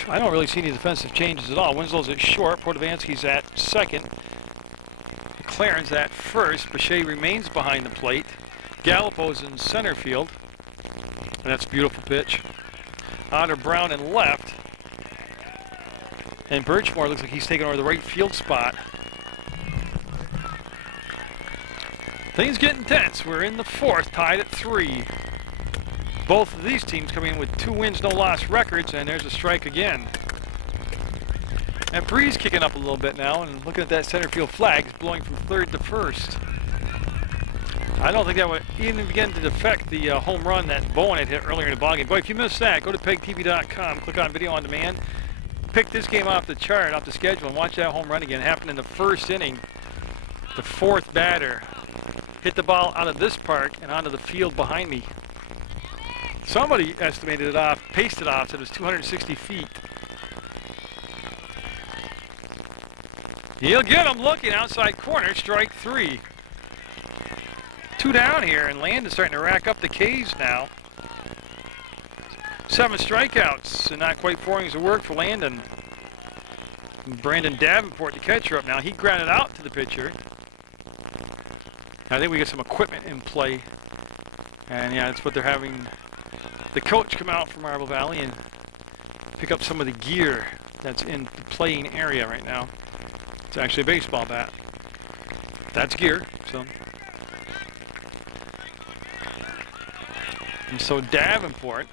I don't really see any defensive changes at all. Winslow's at short. Portovansky's at 2nd. McLaren's at 1st. Bechet remains behind the plate. Gallipo's in center field. And that's a beautiful pitch. Otter Brown in left. And Birchmore looks like he's taking over the right field spot. Things getting tense. We're in the 4th, tied at 3. Both of these teams coming in with 2 wins, no loss records, and there's a strike again. And breeze kicking up a little bit now, and looking at that center field flag, it's blowing from 3rd to 1st. I don't think that would even begin to affect the home run that Bowen had hit earlier in the ballgame. Boy, if you missed that, go to PEGTV.com, click on Video on Demand. Pick this game off the chart, off the schedule, and watch that home run again. It happened in the 1st inning. The 4th batter hit the ball out of this park and onto the field behind me. Somebody estimated it off, paced it off, said it was 260 feet. He'll get him looking outside corner, strike 3. 2 down here, and Landon's starting to rack up the Ks now. 7 strikeouts, and not quite 4 innings of work for Landon. Brandon Davenport, the catcher, up now. He grounded out to the pitcher. I think we get some equipment in play. And yeah, that's what they're having the coach come out from Marble Valley and pick up some of the gear that's in the playing area right now. It's actually a baseball bat. That's gear, so. And so Davenport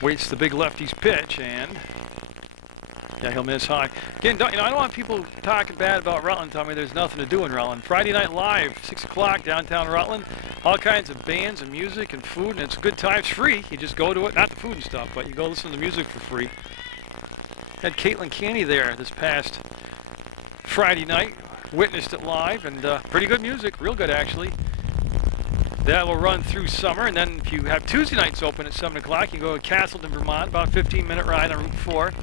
waits the big lefty's pitch, and yeah, he'll miss high. Again, I don't want people talking bad about Rutland, telling me there's nothing to do in Rutland. Friday Night Live, 6 o'clock, downtown Rutland. All kinds of bands and music and food, and it's a good time. It's free. You just go to it. Not the food and stuff, but you go listen to the music for free. Had Caitlin Canny there this past Friday night. Witnessed it live, and pretty good music. Real good, actually. That will run through summer, and then if you have Tuesday nights open at 7 o'clock, you can go to Castleton, Vermont, about a 15-minute ride on Route 4.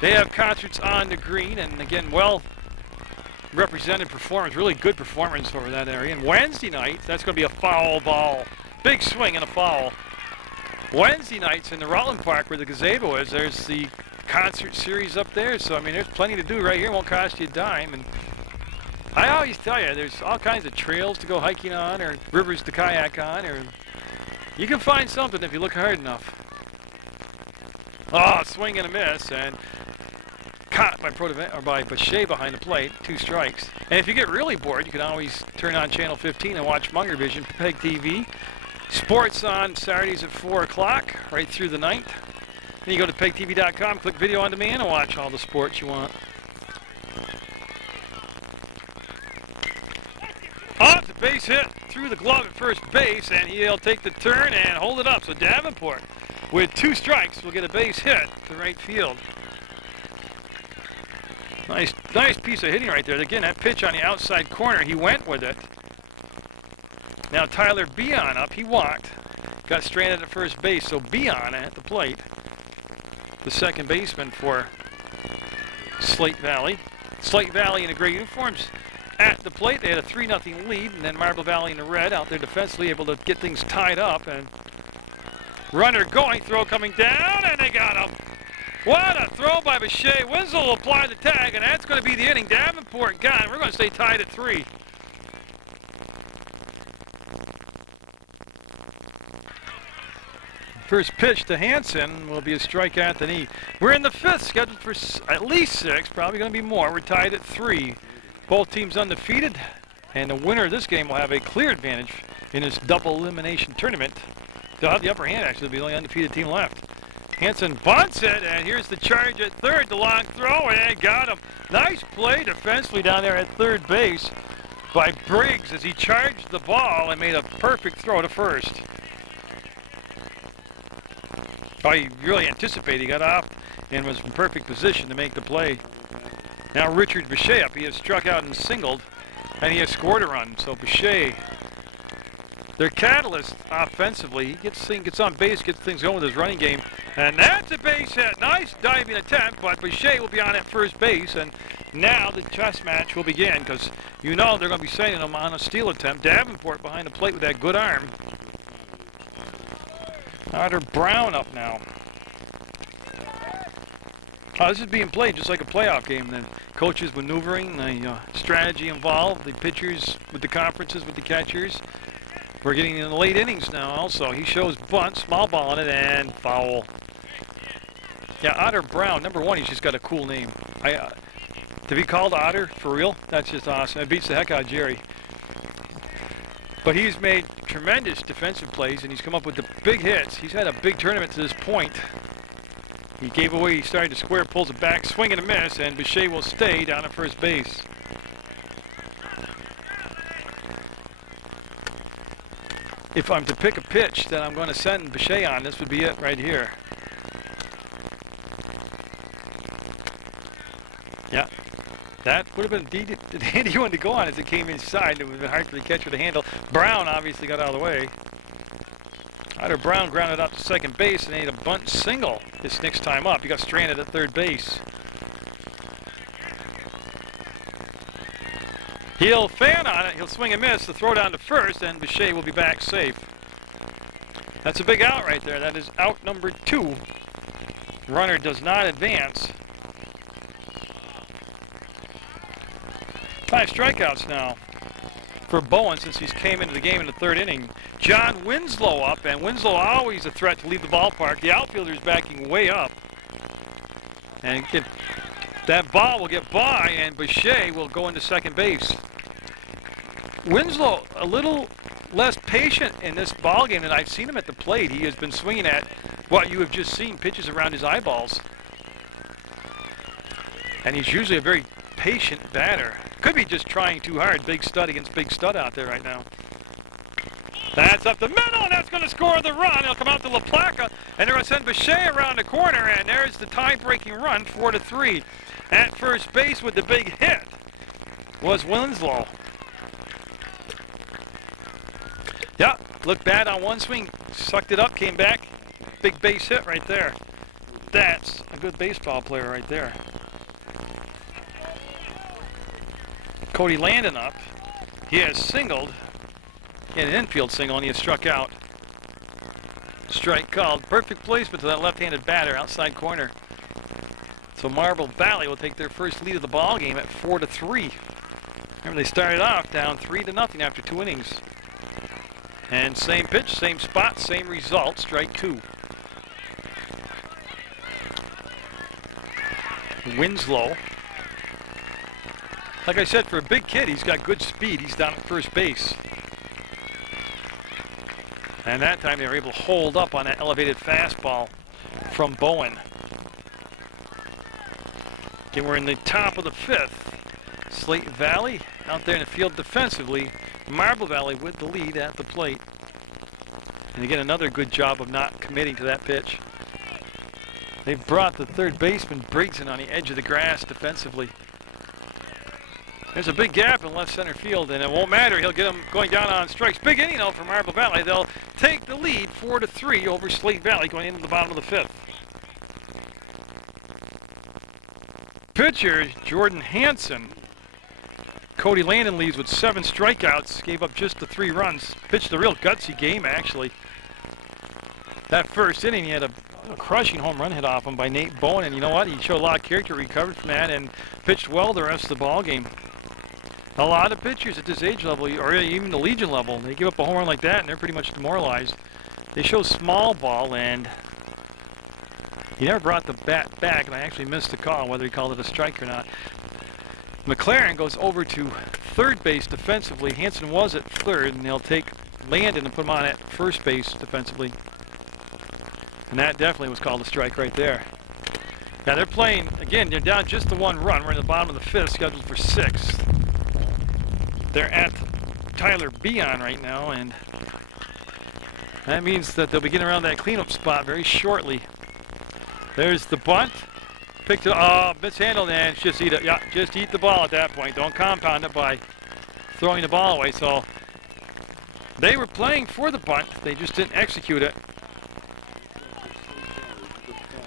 They have concerts on the green, and again, well-represented performance, really good performance over that area. And Wednesday night, that's going to be a foul ball. Big swing and a foul. Wednesday nights in the Rutland Park where the gazebo is, there's the concert series up there, so I mean, there's plenty to do right here. It won't cost you a dime. And I always tell you, there's all kinds of trails to go hiking on, or rivers to kayak on, or you can find something if you look hard enough. Oh, swing and a miss, and caught by Boucher behind the plate. 2 strikes. And if you get really bored, you can always turn on Channel 15 and watch Munger Vision, PEGTV. Sports on Saturdays at 4 o'clock, right through the night. Then you go to PEGTV.com, click video on demand, and watch all the sports you want. Off the base hit through the glove at first base, and he'll take the turn and hold it up. So Davenport, with 2 strikes, will get a base hit to right field. Nice piece of hitting right there. Again, that pitch on the outside corner, he went with it. Now Tyler Beon up, he walked, got stranded at first base, so Beon at the plate, the second baseman for Slate Valley. Slate Valley in the gray uniforms at the plate. They had a 3-0 lead, and then Marble Valley in the red out there defensively, able to get things tied up, and runner going, throw coming down, and they got him. What a throw by Boucher. Winslow will apply the tag, and that's going to be the inning. Davenport gone. We're going to stay tied at 3. First pitch to Hansen will be a strike at the knee. We're in the 5th, scheduled for at least 6, probably going to be more. We're tied at 3. Both teams undefeated, and the winner of this game will have a clear advantage in this double elimination tournament. They'll have the upper hand, actually. They'll be the only undefeated team left. Hansen bunts it, and here's the charge at third. The long throw, and got him. Nice play defensively down there at third base by Briggs as he charged the ball and made a perfect throw to first. Oh, he really anticipated. He got off and was in perfect position to make the play. Now Richard Boucher up. He has struck out and singled, and he has scored a run. So Boucher, their catalyst offensively, he gets on base, gets things going with his running game. And that's a base hit. Nice diving attempt, but Boucher will be on at first base. And now the chess match will begin, because you know they're going to be sending him on a steal attempt. Davenport behind the plate with that good arm. Otter Brown up now. This is being played just like a playoff game. The coaches maneuvering, the strategy involved, the pitchers with the conferences with the catchers. We're getting in the late innings now also. He shows bunt, small ball on it, and foul. Yeah, Otter Brown, number 1, he's just got a cool name. To be called Otter, for real, that's just awesome. It beats the heck out of Jerry. But he's made tremendous defensive plays, and he's come up with the big hits. He's had a big tournament to this point. He gave away, he started to square, pulls it back, swing and a miss, and Boucher will stay down at first base. If I'm to pick a pitch that I'm going to send Boucher on, this would be it right here. Yeah. That would have been the handy one to go on as it came inside. It would have been hard for the catcher to handle. Brown obviously got out of the way. Otter Brown grounded out to second base and ate a bunt single this next time up. He got stranded at third base. He'll fan on it. He'll swing and miss. The throw down to first, and Boucher will be back safe. That's a big out right there. That is out number 2. Runner does not advance. 5 strikeouts now for Bowen since he's came into the game in the 3rd inning. John Winslow up, and Winslow always a threat to leave the ballpark. The outfielder's backing way up. And that ball will get by, and Boucher will go into second base. Winslow a little less patient in this ball game than I've seen him at the plate. He has been swinging at what you have just seen, pitches around his eyeballs. And he's usually a very patient batter. Could be just trying too hard. Big stud against big stud out there right now. That's up the middle, and that's going to score the run. He'll come out to La Placa, and they're going to send Boucher around the corner, and there's the tie-breaking run, 4-3. At first base with the big hit was Winslow. Yeah, looked bad on one swing, sucked it up, came back. Big base hit right there. That's a good baseball player right there. Cody Landon up. He has singled. He had an infield single, and he has struck out. Strike called. Perfect placement to that left-handed batter outside corner. So Marble Valley will take their first lead of the ball game at 4-3. Remember, they started off down 3-0 after 2 innings. And same pitch, same spot, same result. Strike 2. Winslow. Like I said, for a big kid, he's got good speed. He's down at first base. And that time they were able to hold up on that elevated fastball from Bowen. Again, we're in the top of the 5th. Slate Valley out there in the field defensively. Marble Valley with the lead at the plate. And again, another good job of not committing to that pitch. They've brought the third baseman Briggs in on the edge of the grass defensively. There's a big gap in left center field, and it won't matter. He'll get him going down on strikes. Big inning, though, for Marble Valley. They'll take the lead 4-3 over Slate Valley going into the bottom of the 5th. Pitcher Jordan Hansen. Cody Landon leads with 7 strikeouts. Gave up just the 3 runs. Pitched a real gutsy game, actually. That first inning, he had a crushing home run hit off him by Nate Bowen, and you know what? He showed a lot of character, recovered from that, and pitched well the rest of the ball game. A lot of pitchers at this age level, or even the Legion level, they give up a home run like that, and they're pretty much demoralized. They show small ball, and he never brought the bat back, and I actually missed the call, whether he called it a strike or not. McLaren goes over to third base defensively. Hansen was at third, and they'll take Landon and put him on at first base defensively. And that definitely was called a strike right there. Now they're playing, again, they're down just the 1 run. We're in the bottom of the 5th, scheduled for 6th. They're at Tyler Beon right now, and that means that they'll be getting around that cleanup spot very shortly. There's the bunt. Picked it up, mishandled, and just eat it. Yeah, just eat the ball at that point. Don't compound it by throwing the ball away. So they were playing for the bunt. They just didn't execute it.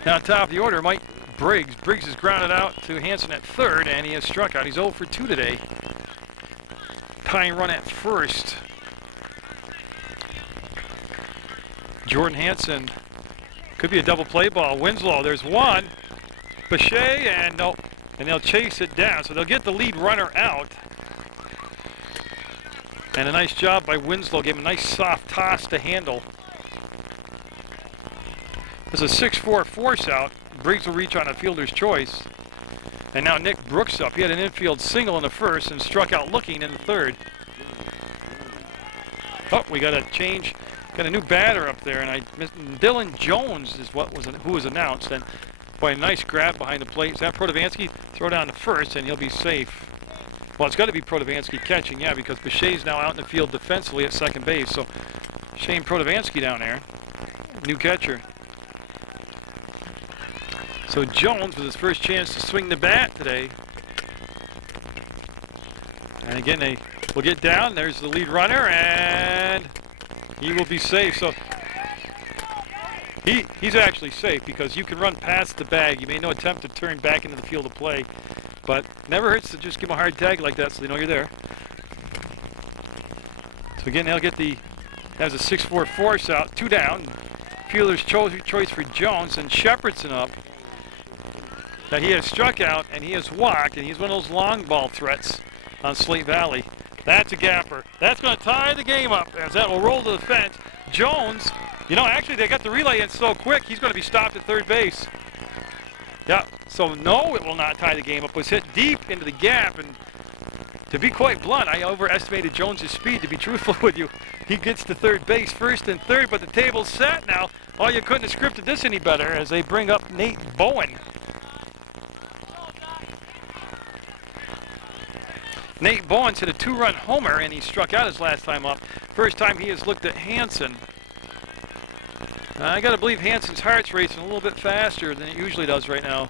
Now top of the order, Mike Briggs. Briggs is grounded out to Hansen at third, and he has struck out. He's 0 for 2 today. Tying run at first. Jordan Hansen. Could be a double play ball. Winslow, there's one. Bechet, and no. And they'll chase it down. So they'll get the lead runner out. And a nice job by Winslow. Gave him a nice soft toss to handle. There's a 6-4 force out. Briggs will reach on a fielder's choice. And now Nick Brooks up. He had an infield single in the first and struck out looking in the third. Oh, we got a change. Got a new batter up there, and Dylan Jones is who was announced. And boy, a nice grab behind the plate. Is that Protovansky? Throw down to first, and he'll be safe. Well, it's got to be Protovansky catching, yeah, because Bechet's now out in the field defensively at second base. So Shane Protovansky down there, new catcher. So Jones with his first chance to swing the bat today. And again, they will get down. There's the lead runner, and he will be safe. So he's actually safe because you can run past the bag. You made no attempt to turn back into the field of play, but never hurts to just give him a hard tag like that so they know you're there. So again, they'll get has a 6-4 force out, 2 down. Fielder's choice for Jones, and Shepherdson up. Now he has struck out and he has walked, and he's one of those long ball threats on Slate Valley. That's a gapper. That's going to tie the game up as that will roll to the fence. Jones, you know, actually they got the relay in so quick, he's going to be stopped at third base. Yeah, so no, it will not tie the game up. It was hit deep into the gap, and to be quite blunt, I overestimated Jones's speed, to be truthful with you. He gets to third base, first and third, but the table's set now. Oh, you couldn't have scripted this any better as they bring up Nate Bowen. Nate Bowen's hit a 2-run homer, and he struck out his last time up. First time he has looked at Hansen. I got to believe Hansen's heart's racing a little bit faster than it usually does right now.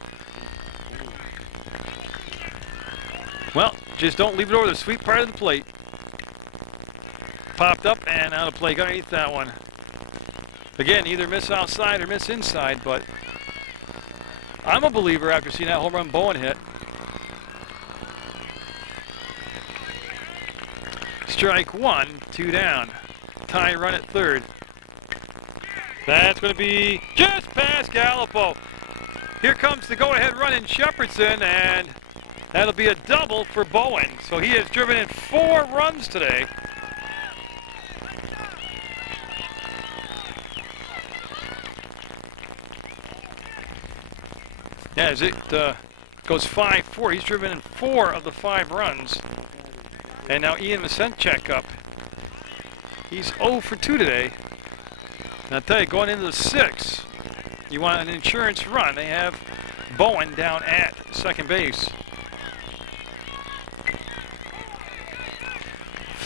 Well, just don't leave it over the sweet part of the plate. Popped up and out of play. Got to eat that one. Again, either miss outside or miss inside, but I'm a believer after seeing that home run Bowen hit. Strike 1, 2 down. Tie run at third. That's going to be just past Gallipo. Here comes the go-ahead run in Shepherdson, and that'll be a double for Bowen. So he has driven in 4 runs today. Yeah, goes 5-4. He's driven in 4 of the 5 runs. And now Ian Masenchek up. He's 0 for 2 today. And I'll tell you, going into the 6th, you want an insurance run. They have Bowen down at second base.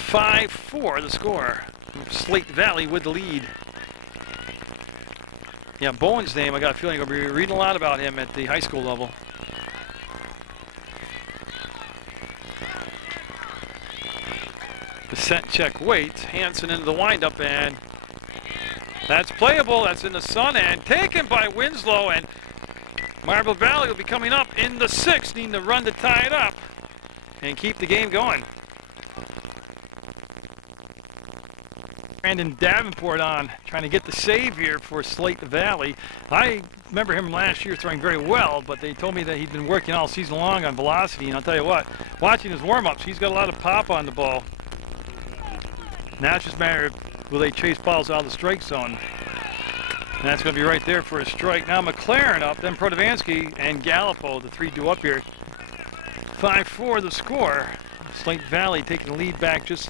5-4 the score. Slate Valley with the lead. Yeah, Bowen's name, I got a feeling you're going to be reading a lot about him at the high school level. Descent check waits. Hansen into the windup, and that's playable. That's in the sun and taken by Winslow, and Marble Valley will be coming up in the 6th, needing to run to tie it up and keep the game going. Brandon Davenport on, trying to get the save here for Slate Valley. I remember him last year throwing very well, but they told me that he'd been working all season long on velocity, and I'll tell you what, watching his warm-ups, he's got a lot of pop on the ball. Now it's just a matter of will they chase balls out of the strike zone. And that's going to be right there for a strike. Now McLaren up, then Protovansky and Gallipo, the 3 due up here. 5-4 the score. Slate Valley taking the lead back just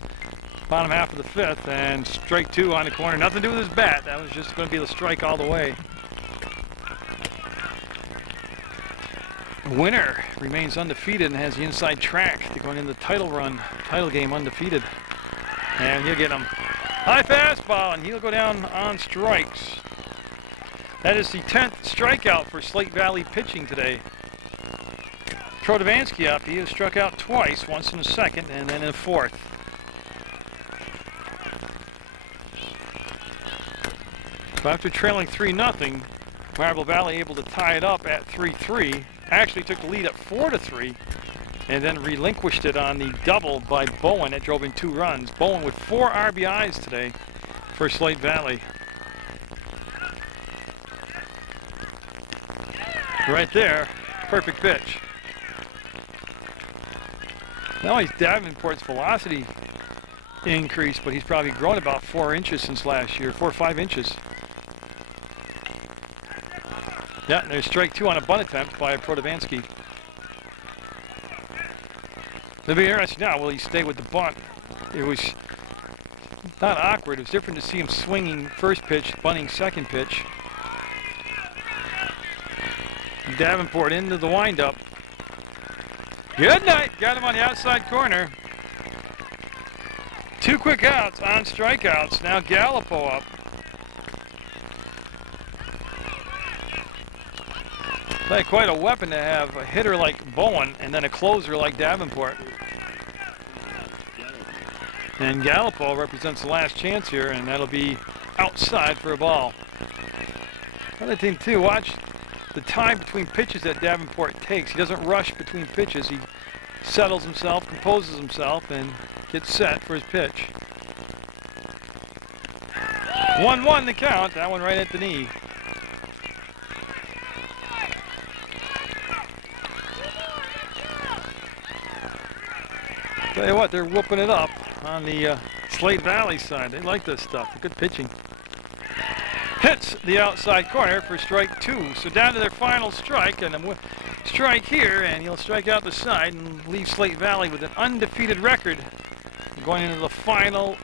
bottom half of the 5th, and strike 2 on the corner. Nothing to do with his bat. That was just going to be the strike all the way. Winner remains undefeated and has the inside track. They're going into the title run, title game undefeated. And he'll get him. High fastball, and he'll go down on strikes. That is the 10th strikeout for Slate Valley pitching today. Protovansky up. He has struck out twice, once in the 2nd and then in the 4th. So after trailing 3-0, Marble Valley able to tie it up at 3-3. Actually took the lead at 4-3. And then relinquished it on the double by Bowen that drove in 2 runs. Bowen with 4 RBIs today for Slate Valley. Right there, perfect pitch. Not only is Davenport's velocity increased, but he's probably grown about 4 inches since last year, 4 or 5 inches. Yeah, and there's strike 2 on a bunt attempt by Protovansky. It'll be interesting now, will he stay with the bunt? It was not awkward, it was different to see him swinging first pitch, bunting second pitch. Davenport into the windup. Good night, got him on the outside corner. 2 quick outs on strikeouts, now Gallipo up. Quite a weapon to have a hitter like Bowen and then a closer like Davenport. And Gallipo represents the last chance here, and that'll be outside for a ball. Another thing too, watch the time between pitches that Davenport takes. He doesn't rush between pitches. He settles himself, composes himself, and gets set for his pitch. 1-1 the count, that one right at the knee. Tell you what, they're whooping it up on the Slate Valley side. They like this stuff. Good pitching. Hits the outside corner for strike 2. So down to their final strike, and a strike here, and he'll strike out the side and leave Slate Valley with an undefeated record going into the final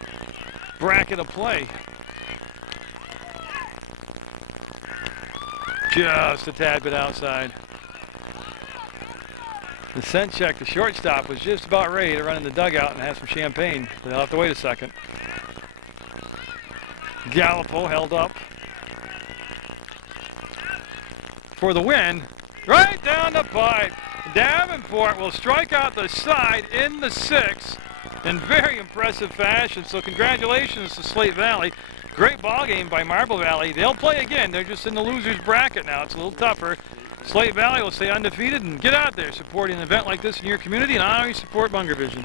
bracket of play. Just a tad bit outside. The scent check, the shortstop, was just about ready to run in the dugout and have some champagne, but they'll have to wait a second. Gallipo held up for the win, right down the pipe. Davenport will strike out the side in the 6th in very impressive fashion, so congratulations to Slate Valley. Great ball game by Marble Valley. They'll play again. They're just in the loser's bracket now. It's a little tougher. Slate Valley will stay undefeated, and get out there supporting an event like this in your community, and I always support Munger Vision.